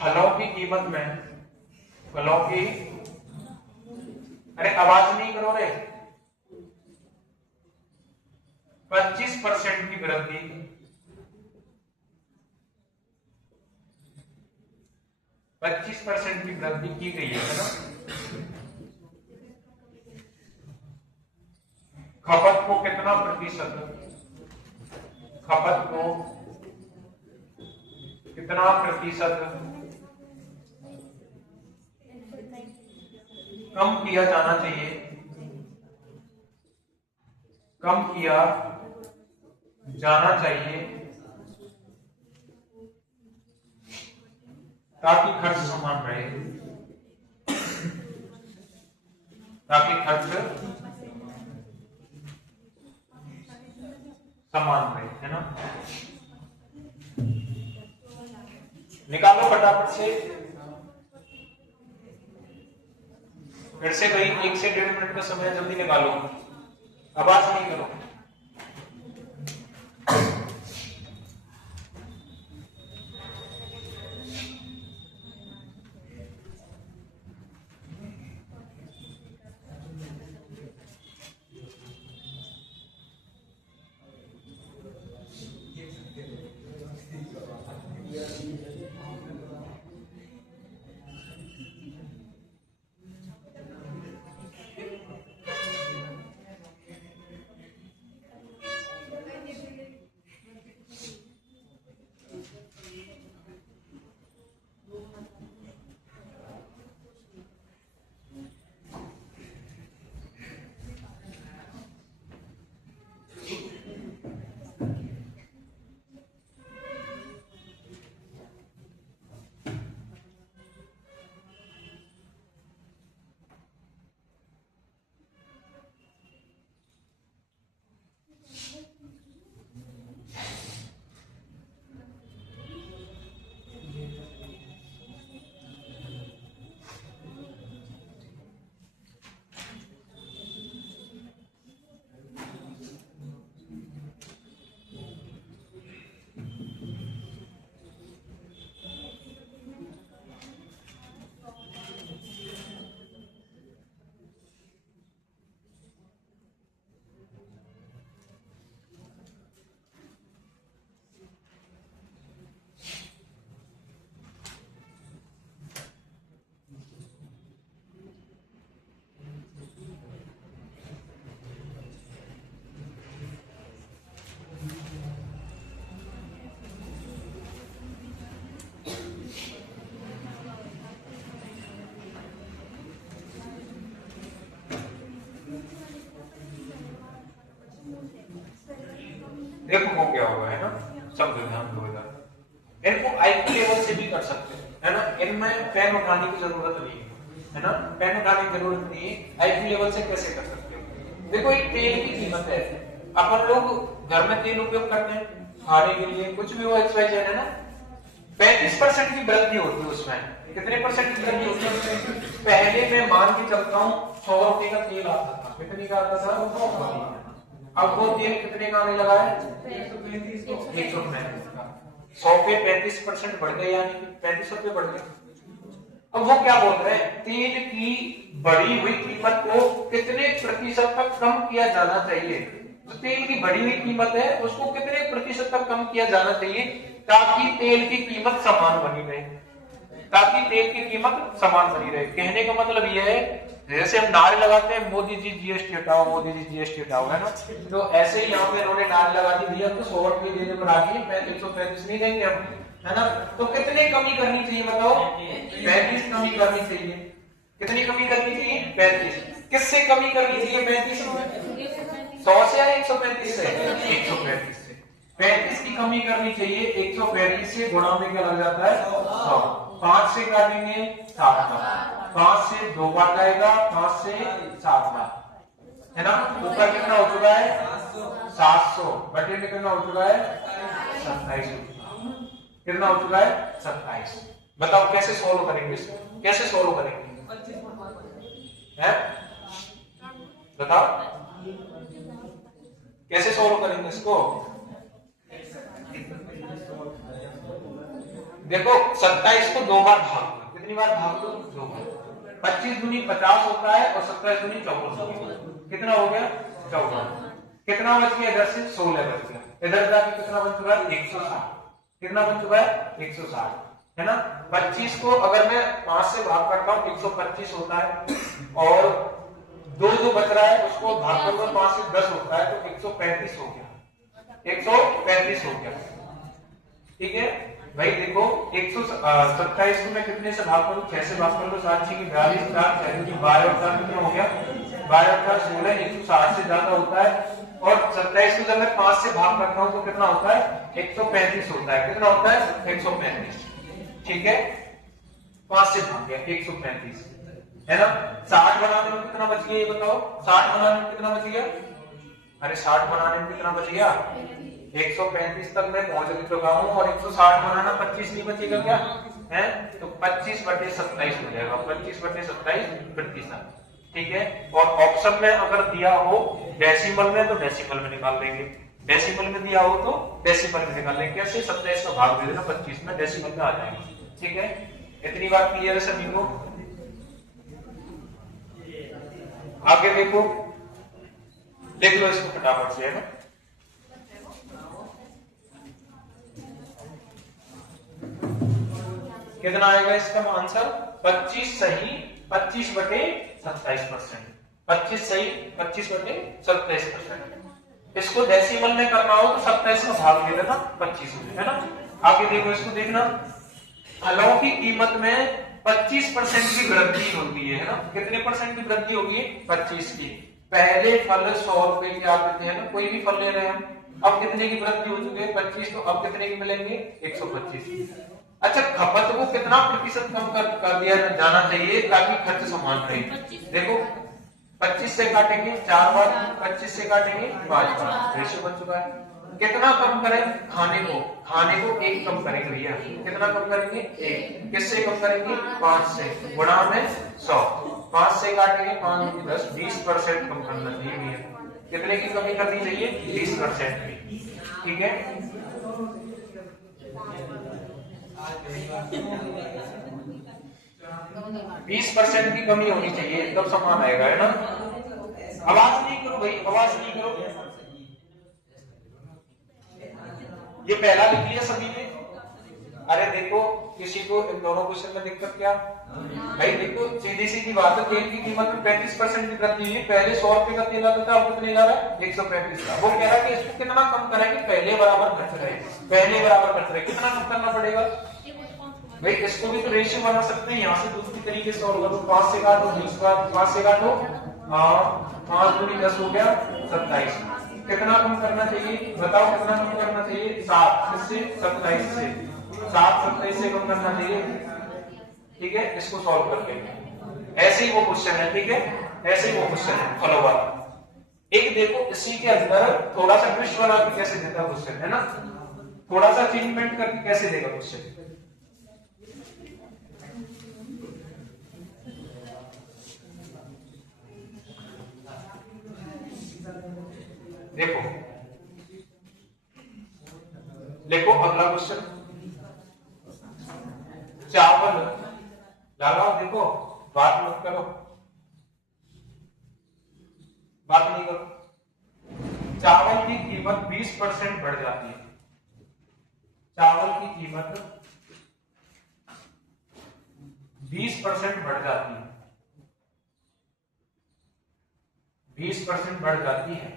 फलों की कीमत में, फलों की, अरे आवाज नहीं करो रे, 25% की वृद्धि, 25% की वृद्धि की गई है ना। खपत को कितना प्रतिशत, खपत को कितना प्रतिशत कम किया जाना चाहिए, कम किया जाना चाहिए ताकि खर्च समान रहे, ताकि खर्च समान रहे, है ना। निकालो फटाफट से, फिर से कहीं 1 से 1.5 मिनट का समय, जल्दी निकालो, आवाज नहीं करो। देखो हो क्या होगा, है ना, समझो, ध्यान दो इधर। इनको आईक्यू लेवल से भी कर सकते हैं, है ना, इनमें पेन उठाने की जरूरत नहीं है ना, पेन उठाने की जरूरत नहीं है। आईक्यू लेवल से कैसे कर सकते हो, देखो एक तेल की कीमत है, अपन लोग घर में तेल उपयोग करते हैं खाने के लिए, कुछ भी हो XYZ, है ना। 35% की वृद्धि होती है उसमें, कितने परसेंट की वृद्धि होती है। पहले मैं मान के चलता हूँ 100 रुपए का तेल आता था, कितने का आता था, अब वो तेल कितने का आने लगा है, 135 रुपए का। 100 पे 35% बढ़ गए, यानी 35 रुपए बढ़ गए। अब वो क्या बोल रहे हैं, तेल की बढ़ी हुई कीमत को कितने प्रतिशत तक कम किया जाना चाहिए। तो तेल की बढ़ी हुई कीमत है, उसको कितने प्रतिशत तक कम किया जाना चाहिए ताकि तेल की कीमत समान बनी रहे, ताकि तेल की कीमत समान बनी रहे। कहने का मतलब यह है जैसे हम नारे लगाते हैं मोदी जी जीएसटी हटाओ, मोदी जी जीएसटी हटाओ, है ना, तो ऐसे ही यहाँ पे इन्होंने नारे लगा दिया तो 100 रुपये देने पर आ गई 135 नहीं देंगे हम, है ना। तो कितनी कमी करनी चाहिए बताओ? 35 कमी करनी चाहिए। कितनी कमी करनी चाहिए? 35। किससे कमी करनी चाहिए 35 में? 100 से या 135 से? 135 से 35 की कमी करनी चाहिए। 135 से गुणा में क्या लग जाता है? 100। 5 से काटेंगे 7 बार, 5 से 2 बार जाएगा, 5 से 7 बार, है ना। ऊपर कितना हो चुका है? 700 बटे में कितना हो चुका है? 27। कितना हो चुका है? 27। बताओ कैसे सोल्व करेंगे इसको? कैसे सोल्व करेंगे? है बताओ कैसे सोल्व करेंगे इसको? देखो 27 को 2 बार भाग दो। कितनी बार भाग दो? 2 बार। 25 दूनी 50 होता है और 27 दूनी 24 होता है। कितना हो गया? 14। कितना बच गया? इधर से 16 बच गया। इधर जाके कितना बन चुका है? 160। कितना बन चुका है? 160, है ना। 25 को अगर मैं 5 से भाग करता हूँ 125 होता है, और 2 जो बच रहा है उसको भाग करूंगा 5 से 10 होता है, तो 135 हो गया। 135 हो गया, ठीक है भाई। देखो 127 को मैं कितने से भाग करूं? 6 से भाग करूं तो 7 की 42, 4 की 12 और 4 कितना हो गया? 12 और 4 16, 160 से ज्यादा होता है। और 27 को जब मैं 5 से भाग करता हूं तो कितना होता है? 135 होता है। कितना होता है? 135, ठीक है। 5 से भाग गया 135, है ना। 60 बनाने में कितना बच गया ये बताओ? 60 बनाने में कितना बच गया? अरे 60 बनाने में कितना बच गया? 135 तक मैं पहुंच चुका हूं और 160 बनाना 25 नहीं बचेगा क्या? है तो 25 बटे 27 हो जाएगा। 25 बटे 27%, ठीक है। और ऑप्शन में अगर दिया हो डेसिमल में तो डेसिमल में निकाल देंगे, डेसिमल में दिया हो तो डेसिमल में निकाल देंगे। कैसे? 27 का भाग दे देना 25 में, डेसिमल में आ जाएगा, ठीक है। इतनी बात क्लियर है सभी को? आगे देखो, देख लो इसको फटाफट से, है ना। कितना आएगा इसका आंसर? 25 सही 25 बटे 27%। 25 सही 25 बटे 27%। इसको डेसिमल में करना हो तो 27 का भाग दे देना 25 में, है ना। आगे देखो, इसको देखना। फलों की कीमत में 25% की वृद्धि होती है ना। कितने परसेंट की वृद्धि होगी? 25 की। पहले फल 100 रुपए के आते थे, ना, कोई भी फल ले रहे हैं हम। अब कितने की वृद्धि हो चुकी है? 25, तो अब कितने के मिलेंगे? 125। अच्छा, खपत को कितना प्रतिशत कम कर दिया जाना चाहिए ताकि खर्च समान रहे? देखो 25 से काटेंगे 4 बार, 25 से काटेंगे 5 बार, रेशियो बन चुका है। कितना कम करें? खाने को 1 कम करेंगे भैया। कितना कम करेंगे? 1। किससे कम करेंगे? 5 से, गुणा में 100। 5 से काटेंगे 5 की 10, 20% कम करना चाहिए भैया। कितने की कमी करनी चाहिए? 20% की, ठीक है। 20% की कमी होनी चाहिए तब समान आएगा, है ना। आवाज नहीं करो भाई, आवाज नहीं करो। ये पहला लिख लिया सभी ने? अरे देखो, किसी को इन दोनों क्वेश्चन में दिक्कत क्या? भाई देखो, सीधी सीधी बात है, तेल की कीमत में 35% की वृद्धि हुई। पहले 100 रुपए का तेल आता था, अब कितने ला रहा है? 135 का। वो कह रहा है कि इसको कितना कम करेंगे? पहले बराबर खर्च रहे, पहले बराबर खर्च रहे। कितना कम करना पड़ेगा भाई? इसको भी तो रेशियो बना सकते हैं, यहाँ से दूसरी तरीके से। और 5 से काटो 20 बार, 5 से काटो 5 दूनी 10 हो गया 27। कितना कम करना चाहिए बताओ? कितना कम करना चाहिए? 7 से 27 से 27 से कम करना चाहिए, ठीक है। इसको सॉल्व करके ऐसे ही वो क्वेश्चन है, ठीक है। ऐसे ही वो क्वेश्चन है फॉलो वाला। एक देखो इसी के अंदर थोड़ा सा ट्विस्ट बना के कैसे देता क्वेश्चन, है ना। थोड़ा सा चेंजमेंट करके कैसे देगा क्वेश्चन। देखो देखो अगला क्वेश्चन, चावल लगाओ। देखो बात मत करो, बात नहीं करो। चावल की कीमत 20% बढ़ जाती है। चावल की कीमत 20% बढ़ जाती है, 20% बढ़ जाती है,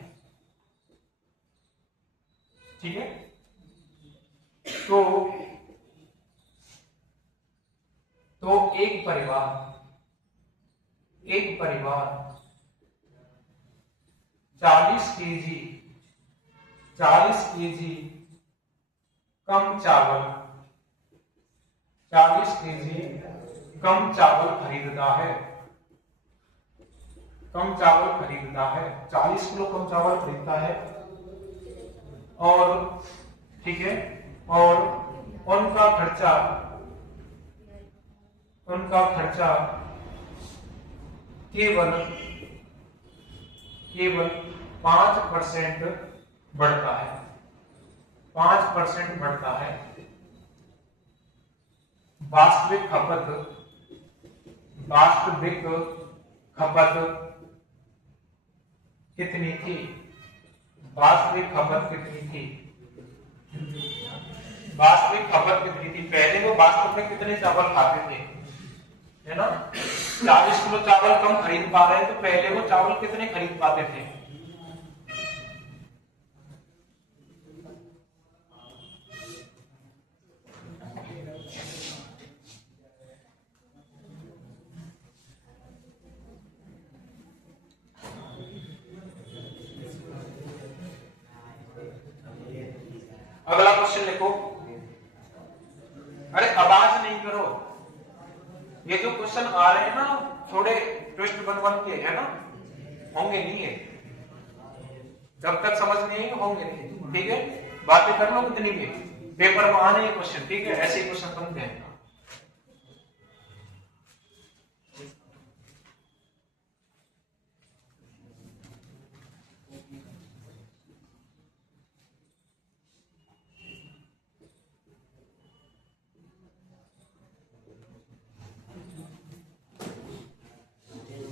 ठीक है। तो एक परिवार 40 केजी कम चावल 40 केजी कम चावल खरीदता है, 40 किलो कम चावल खरीदता है, और ठीक है, और उनका खर्चा केवल 5% बढ़ता है, 5% बढ़ता है। वास्तविक खपत कितनी थी? वास्तविक खपत कितनी थी? पहले वो वास्तव में कितने चावल खाते थे, है ना? 40 किलो चावल कम खरीद पा रहे हैं, तो पहले वो चावल कितने खरीद पाते थे? अगला क्वेश्चन लिखो। अरे आवाज नहीं करो, ये जो क्वेश्चन आ रहे हैं ना थोड़े ट्विस्ट बन के, है ना, होंगे नहीं है, जब तक समझ नहीं होंगे नहीं, ठीक है। बातें कर लो कितनी भी, पेपर में आने क्वेश्चन, ठीक है, ऐसे क्वेश्चन बनते हैं।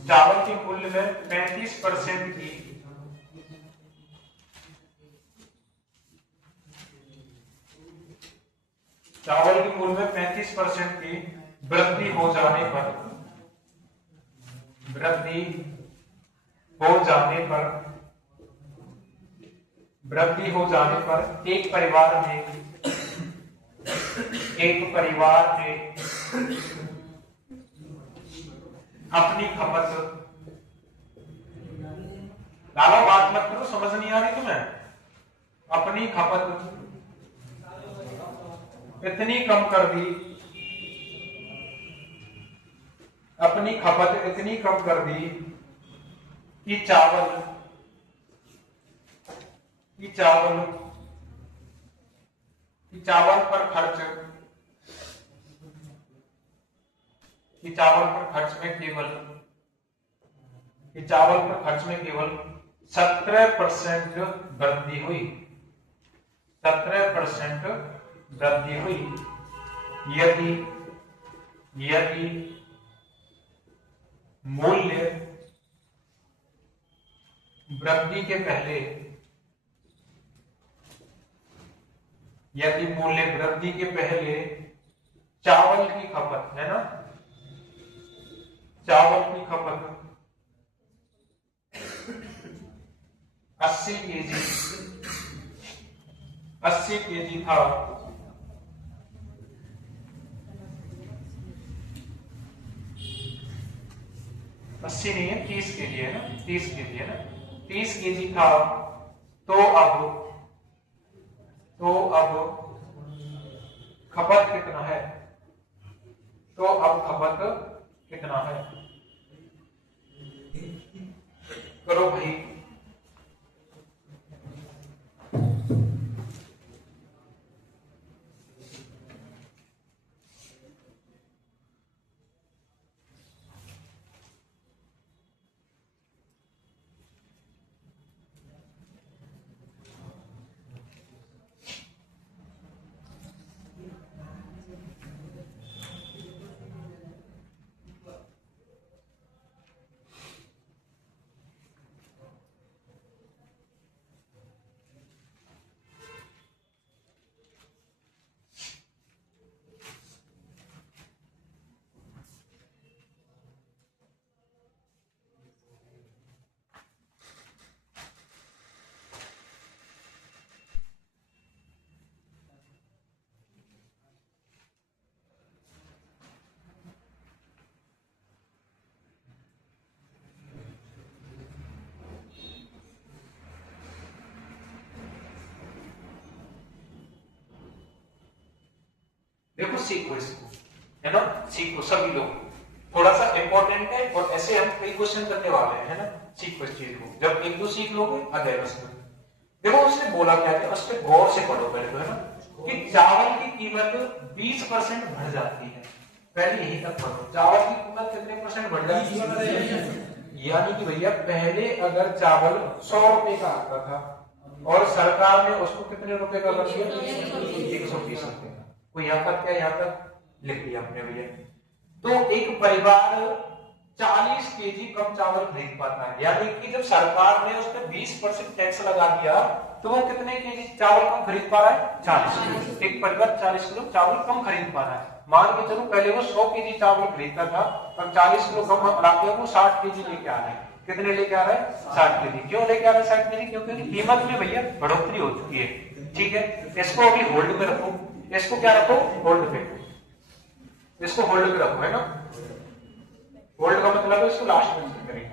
चावल के मूल्य में 35% की वृद्धि हो जाने पर एक परिवार में अपनी खपत, लालो बात मत करो, समझ नहीं आ रही तुम्हें, अपनी खपत इतनी कम कर दी कि चावल पर खर्च में केवल 17% वृद्धि हुई, 17% वृद्धि हुई। यदि मूल्य वृद्धि के पहले चावल की खपत, है ना, चावल की खपत 80 केजी था, अस्सी नहीं है, 30 केजी है ना, 30 केजी था, तो अब खपत कितना है? करो भाई। सीखो इसको, है ना, सीखो सभी लोग, थोड़ा सा इंपॉर्टेंट है और ऐसे हम कई क्वेश्चन करने वाले हैं, है ना, सीखो इस चीज को, जब एक दो सीख लोगे आ जाएगा उसमें। देखो उसने बोला क्या है, उस पर गौर से पढ़ो पहले तो, है ना, कि चावल की कीमत 20% बढ़ जाती है, पहले यही तक पढ़ो, चावल की कीमत कितने परसेंट बढ़ जाती है, यानी कि भैया पहले अगर चावल 100 रुपए का आता था और सरकार ने उसको कितने रुपए का कर दिया, 120 रुपए का, तो यहाँ तक क्या, यहाँ तक लिख दिया आपने भैया। तो एक परिवार 40 केजी कम चावल खरीद पाता है, यानी कि जब सरकार ने उस पर 20% टैक्स लगा दिया तो वो कितने केजी चावल कम खरीद पा रहा है, 40 किलो। एक परिवार 40 किलो चावल कम खरीद पा रहा है, मान के चलो पहले वो 100 केजी चावल खरीदता था, अब 40 किलो कम लाके वो 60 केजी लेके आ रहा है, कितने लेके आ रहा है, 60 केजी। क्यों लेके आ रहा है 60 केजी, क्योंकि कीमत में भैया बढ़ोतरी हो चुकी है, ठीक है। इसको अभी होल्ड पे रखो, इसको क्या रखो, होल्ड पे, इसको होल्ड पे रखो, है ना, होल्ड का मतलब है इसको लास्ट में करेंगे।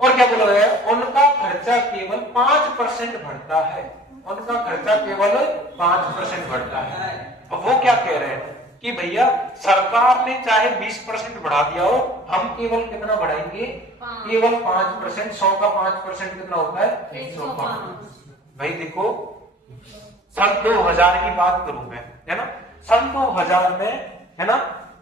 और क्या बोला गया, उनका खर्चा केवल 5% बढ़ता है, उनका खर्चा केवल 5% बढ़ता है। अब वो क्या कह रहे हैं कि भैया सरकार ने चाहे 20% बढ़ा दिया हो, हम केवल कितना बढ़ाएंगे, केवल 5%, 100 का 5% कितना होता है, 105। भाई देखो सन 2000 की बात करूं मैं, है ना, सन 2000 में, है ना,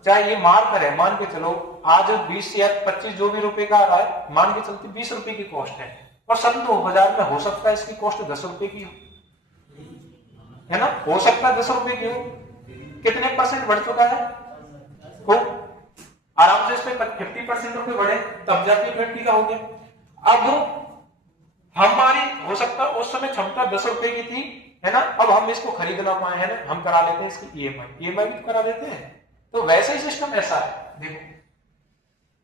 चाहे ये मार्कर है, मान के चलो आज 20 या 25 जो भी रुपए का आ रहा है, मान के चलते 20 रुपए की कॉस्ट है, और सन 2000 में हो सकता है इसकी कॉस्ट 10 रुपए की हो, है ना, हो सकता है 10 रुपए की हो, कितने परसेंट बढ़ चुका है, हो आराम से इस पे 50% रुपए बढ़े तब जाके 20 का हो गया। अब हमारी हो सकता है उस समय क्षमता 10 रुपए की थी, है ना, अब हम इसको खरीद ना पाए, है ना, हम करा लेते हैं इसकी ईएमआई भी करा देते हैं। तो वैसे ही सिस्टम ऐसा है, देखो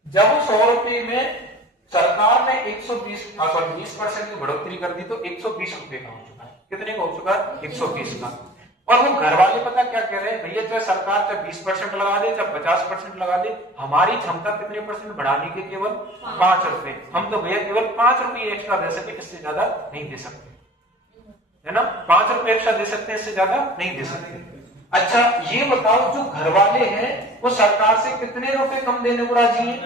जब 100 रुपए में सरकार ने 20% की बढ़ोतरी कर दी तो 120 रुपए का हो चुका है, कितने का हो चुका है, 120 का। और वो घर वाले पता क्या कह रहे हैं, भैया चाहे सरकार चाहे 20% लगा दे चाहे 50% लगा दे, हमारी क्षमता कितने परसेंट बढ़ाने के केवल 5 रुपए, हम तो भैया केवल 5 रुपए एक्स्ट्रा दे सकते, इससे ज्यादा नहीं दे सकते, है ना, 5 रुपए एक्स्ट्रा दे सकते हैं, इससे ज्यादा नहीं दे सकते। अच्छा ये बताओ जो घर वाले हैं वो सरकार से कितने रुपए कम देने को राजी हैं,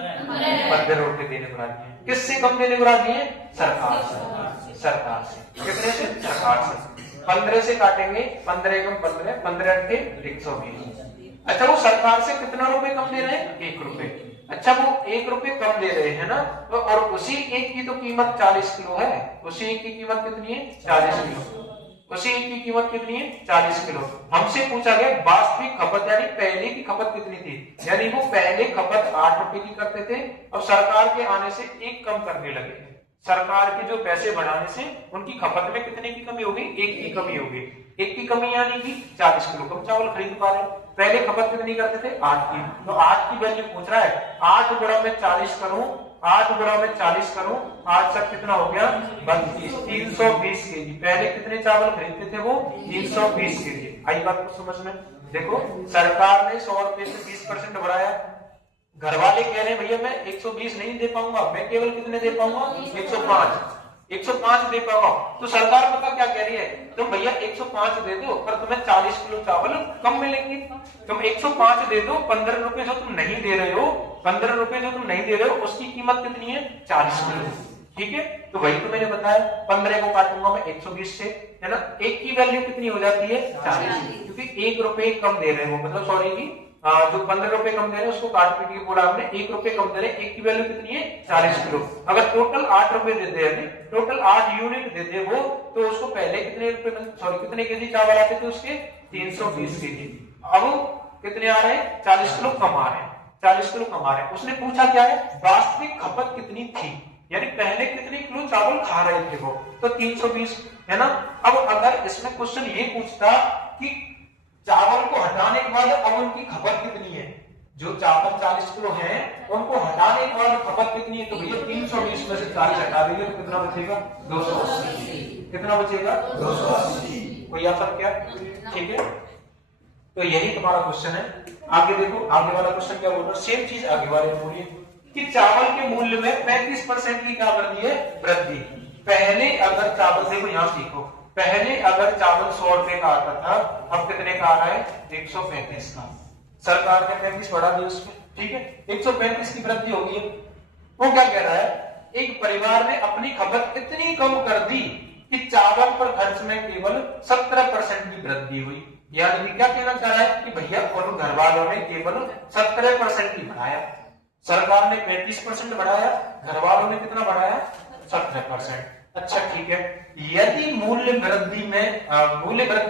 15 रुपए देने को राजी हैं। किससे कम देने को राजी हैं, सरकार से, सरकार से, कितने से, सरकार से। 15 से काटेंगे, 15 कम 15, 15 अट्ठे 120। अच्छा वो सरकार से कितना रुपए कम दे रहे हैं, 1 रुपए। अच्छा वो 1 रुपए कम दे रहे हैं ना, तो और उसी एक की तो कीमत 40 किलो है, उसी एक की कीमत कितनी है, 40 किलो, उसी एक की कीमत कितनी है, 40 किलो। हमसे पूछा गया वास्तविक खपत यानी पहले की खपत कितनी थी, यानी वो पहले खपत 8 रुपए की करते थे, अब सरकार के आने से 1 कम करने लगे। सरकार के जो पैसे बढ़ाने से उनकी खपत में कितने की कमी होगी, 1 की कमी होगी। 1 की कमी यानी कि 40 किलो कम चावल खरीद पा रहे। पहले खपत कितनी करते थे, 8 की, तो 8 की वैल्यू पूछ रहा है, 8 गुणा में 40 करूं, 8 गुणा में 40 करूं, 8 तक कितना हो गया, 32, 320 केजी। पहले कितने चावल खरीदते थे वो, 320 केजी। आई बात को समझ में। देखो सरकार ने 100 रुपए से 20% बढ़ाया, घर वाले कह रहे हैं भैया मैं 120 नहीं दे पाऊंगा, मैं केवल कितने दे पाऊंगा, 105 दे पाऊंगा। तो सरकार पता क्या कह रही है, तुम भैया 105 दे दो पर तुम्हें 40 किलो चावल कम मिलेंगे। तुम 105 दे दो, 15 रुपए जो तुम नहीं दे रहे हो, 15 रुपए जो तुम नहीं दे रहे हो उसकी कीमत कितनी है, 40 किलो, ठीक है। तो वही तो मैंने बताया, 15 को काटूंगा मैं 120 से, है ना, 1 की वैल्यू कितनी हो जाती है, 40, क्योंकि 1 रुपए कम दे रहे हो, मतलब सॉरी की जो 15 रुपए कम दे रहे हैं उसको काट पीट के बोला हमने, 1 रुपए कम दे रहे हैं, 1 की वैल्यू कितनी है, 40 किलो। अगर टोटल 8 रुपए दे दे, टोटल 8 यूनिट दे दे वो, तो उसको पहले कितने रुपए, सॉरी कितने केजी चावल आते थे उसके, 320 केजी। अब कितने आ रहे हैं, 40 किलो कम आ रहे हैं, 40 किलो कम आ रहे हैं। उसने पूछा क्या है, वास्तविक खपत कितनी थी, यानी पहले कितने किलो चावल खा रहे थे वो, तो 320, है ना। अब अगर इसमें क्वेश्चन ये पूछता कि चावल को हटाने के बाद अब उनकी खपत कितनी है, जो चावल 40 किलो है उनको हटाने के बाद खपत कितनी है, तो भैया 320 में से 40 हटा देंगे तो कितना बचेगा, 280। कितना बचेगा, 280। कोई आंसर क्या, ठीक है। तो यही तुम्हारा क्वेश्चन है। आगे देखो, आगे वाला क्वेश्चन क्या बोल रहा है, सेम चीज आगे वाले में बोलिए कि चावल के मूल्य में 35% की क्या कर दी है, वृद्धि। पहले अगर चावल, देखो यहां सीखो, पहले अगर चावल 100 रुपए का आता था, अब कितने का आ रहा है? 135 का। सरकार ने 35 बढ़ा दी उसमें, ठीक है, 135 की वृद्धि होगी। वो क्या कह रहा है, एक परिवार ने अपनी खपत इतनी कम कर दी कि चावल पर खर्च में केवल 17% की वृद्धि हुई। यानी क्या कहना चाह रहा है कि भैया उन घर वालों ने केवल 17% ही बढ़ाया, सरकार ने 35% बढ़ाया, घर वालों ने कितना बढ़ाया? 17%। अच्छा ठीक है, यदि मूल्य वृद्धि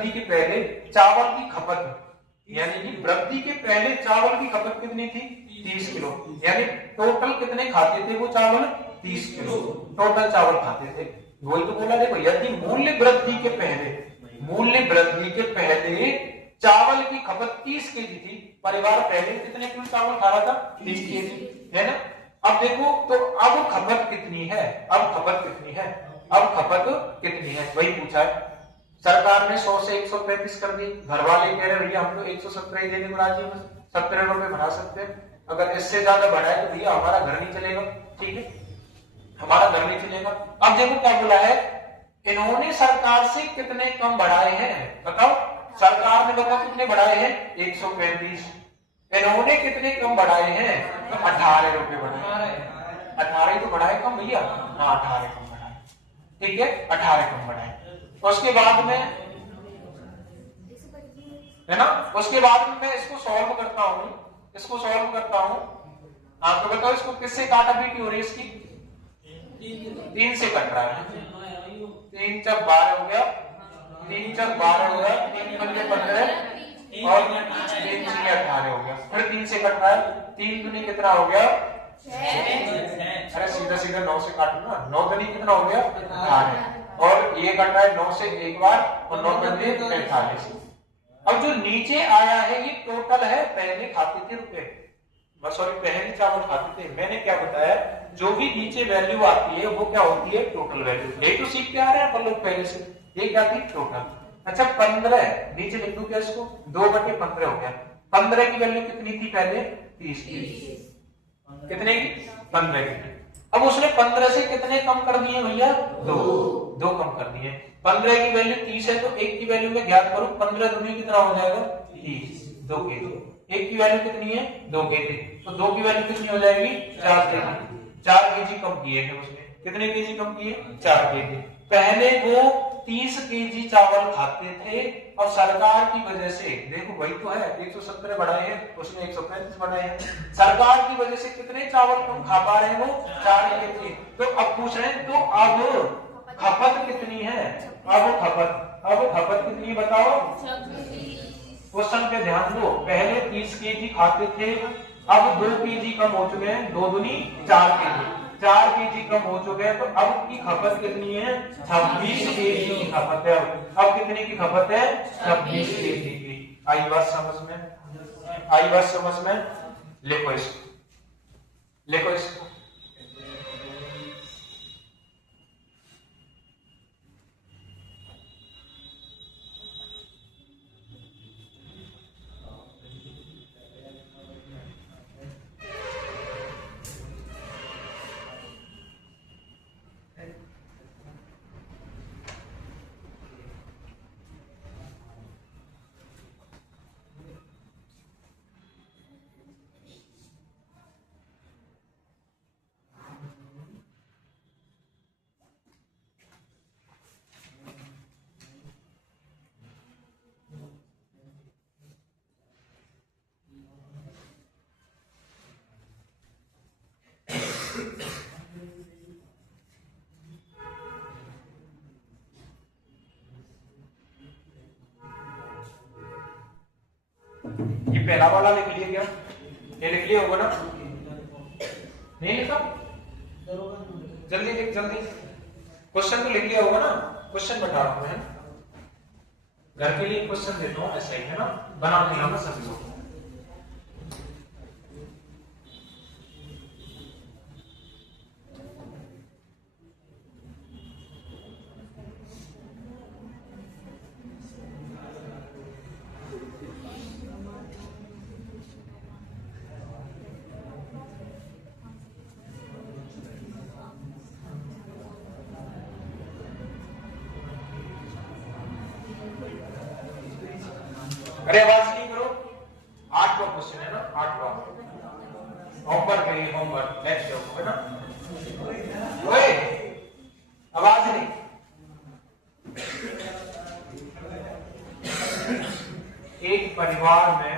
के पहले चावल की खपत, यानी कि वृद्धि के पहले चावल की खपत कितनी थी? 30 किलो, यानी टोटल कितने खाते थे वो चावल? 30 किलो टोटल चावल खाते थे। वही तो बोला, देखो यदि मूल्य वृद्धि के पहले चावल की खपत 30 केजी थी, परिवार पहले कितने किलो चावल खा रहा था? 30 केजी, है ना। अब देखो तो अब खपत कितनी है? वही पूछा है। सरकार ने 100 से 135 कर दी, घर वाले कह रहे भैया हम तो 117 ही देने को राजी हैं, 17 रुपए बढ़ा सकते हैं, अगर इससे ज्यादा बढ़ाए तो भैया हमारा घर नहीं चलेगा, ठीक है, हमारा घर नहीं चलेगा। अब देखो क्या बोला है, इन्होंने सरकार से कितने कम बढ़ाए हैं बताओ? सरकार ने बताओ कितने बढ़ाए हैं? 135। इन्होंने कितने कम बढ़ाए हैं? तो 18 रुपए बढ़ाए। 18 ही तो बढ़ाए कम भैया, हाँ 18 कम बढ़ाए, ठीक है, 18 कम बढ़ाए। उसके बाद में, है ना, उसके बाद में मैं इसको सॉल्व करता हूं, हाँ तो बताओ इसको किससे काटापीटी हो रही है? इसकी 3 से कट रहा है, 3 चक 12 हो गया, 3 चक 12 हो गया, 3 पंजे 15 और 3 छह 18 हो गया, फिर 3 से कट रहा है, 3 दूनी कितना हो गया? 6। अरे सीधा सीधा 9 से काटो ना, 9 दूनी कितना हो गया? 18, और ये कट रहा है 9 से एक बार और 9 पंजे 45। अब जो नीचे आया है ये टोटल है, पहले खाते थे रुपए, सॉरी पहले चावल खाते थे। मैंने क्या बताया, जो भी नीचे वैल्यू आती है वो क्या होती है? Total value. यही तो सीखते आ रहे हैं अपन लोग पहले से, ये क्या थी? टोटल। अच्छा 15 नीचे लिख दूं क्या इसको? 2/15 हो गया। 15 की वैल्यू कितनी थी पहले? 30 की। कितने की? 15 की। अब उसने 15 से कितने कम कर दिए भैया? 2 कम कर दिए। 15 की वैल्यू 30 है तो 1 की वैल्यू में ज्ञात करो, 15 दूनी कितना हो जाएगा? 30, 2 केजी। 1 की वैल्यू कितनी है? 2 केजी, तो 2 की वैल्यू कितनी हो जाएगी? 4 केजी। 4 केजी कम किए हैं उसने, कितने केजी कम किए? 4 केजी। पहले वो 30 केजी चावल खाते थे और सरकार की वजह से, देखो वही तो है, 117 बढ़ाए हैं, उसने 135 बढ़ाए हैं, सरकार की वजह से कितने चावल कम खा पा रहे हैं वो? 4 केजी। तो अब पूछ रहे हैं तो अब खपत कितनी है? अब खपत कितनी बताओ? क्वेश्चन पे ध्यान दो, पहले 30 केजी खाते थे, अब 2 केजी कम हो चुके हैं, 2 दूनी 4 केजी, 4 केजी कम हो चुके हैं, तो अब की खपत कितनी है? 26 केजी की खपत है। अब कितने की खपत है? 26 केजी की। आई बात समझ में? लिखो इसको। ये पहला वाला लिख लिया क्या? ये लिख लिया होगा ना? नहीं लिखा? जल्दी लिख, जल्दी। क्वेश्चन तो लिख लिया होगा ना? क्वेश्चन बता रहा हूं मैं, घर के लिए क्वेश्चन देता हूं, ऐसा ही है ना, बना दिया ना सभी लोग। अरे आवाज नहीं करो, 8वां क्वेश्चन है ना, 8वां होमवर्क है, होमवर्क लेट्स गो, है ना। ओए आवाज नहीं। एक परिवार में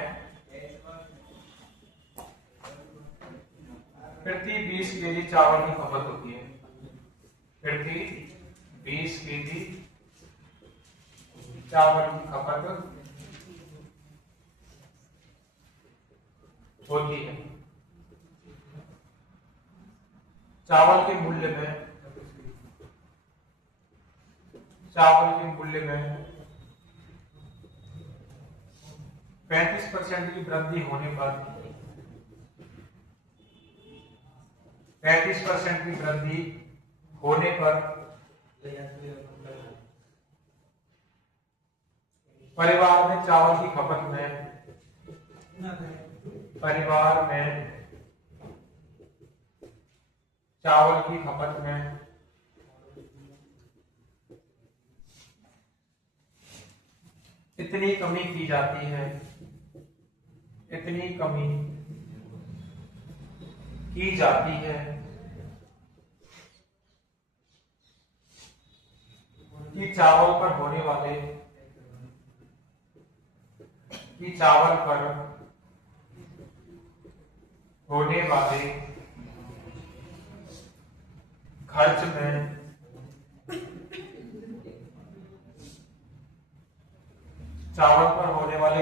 प्रति 20 केजी चावल की खपत होती है, प्रति 20 केजी चावल की खपत होती है। चावल के मूल्य में 35% की वृद्धि होने पर 35% की वृद्धि होने पर परिवार में चावल की खपत में चावल की खपत में इतनी कमी की जाती है, इतनी कमी की जाती है कि चावल पर होने वाले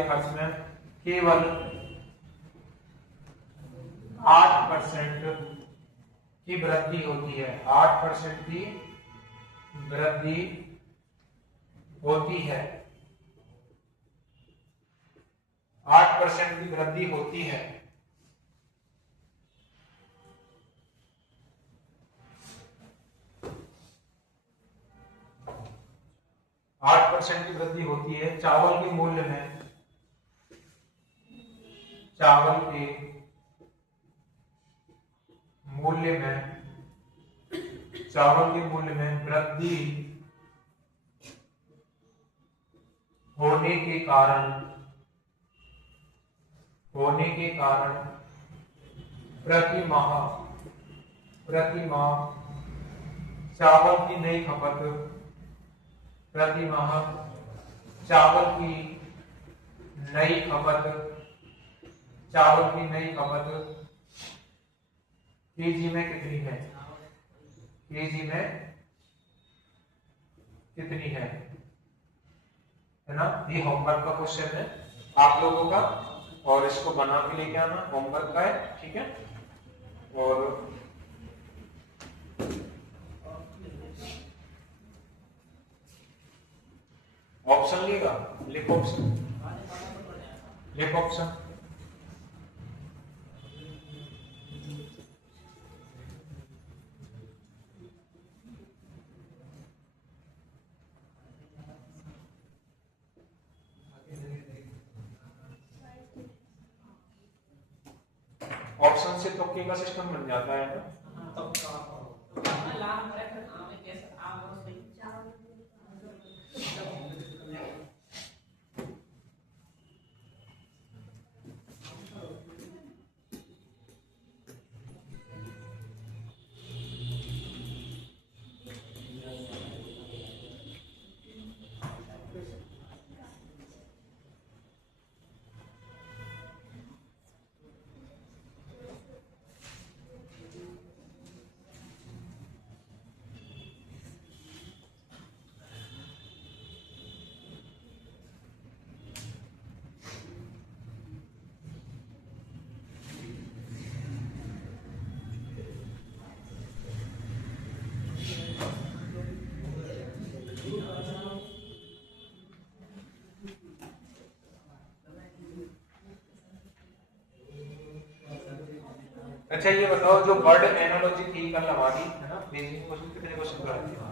खर्च में केवल 8% की वृद्धि होती है, 8% की वृद्धि होती है, 8% की वृद्धि होती है। आठ परसेंट की वृद्धि होती है चावल के मूल्य में, चावल के मूल्य में वृद्धि होने के कारण प्रति माह चावल की नई खपत केजी में कितनी है, है ना। ये होमवर्क का क्वेश्चन है आप लोगों का, और इसको बना के लेके आना, होमवर्क का है, ठीक है। और ऑप्शन लेगा, लिख ऑप्शन। ऑप्शन से तुक्के का सिस्टम बन जाता है ना। अच्छा ये बताओ, जो वर्ड एनालॉजी थी कल हमारी, है ना, बेसिक क्वेश्चन कितने क्वेश्चन कराए थे?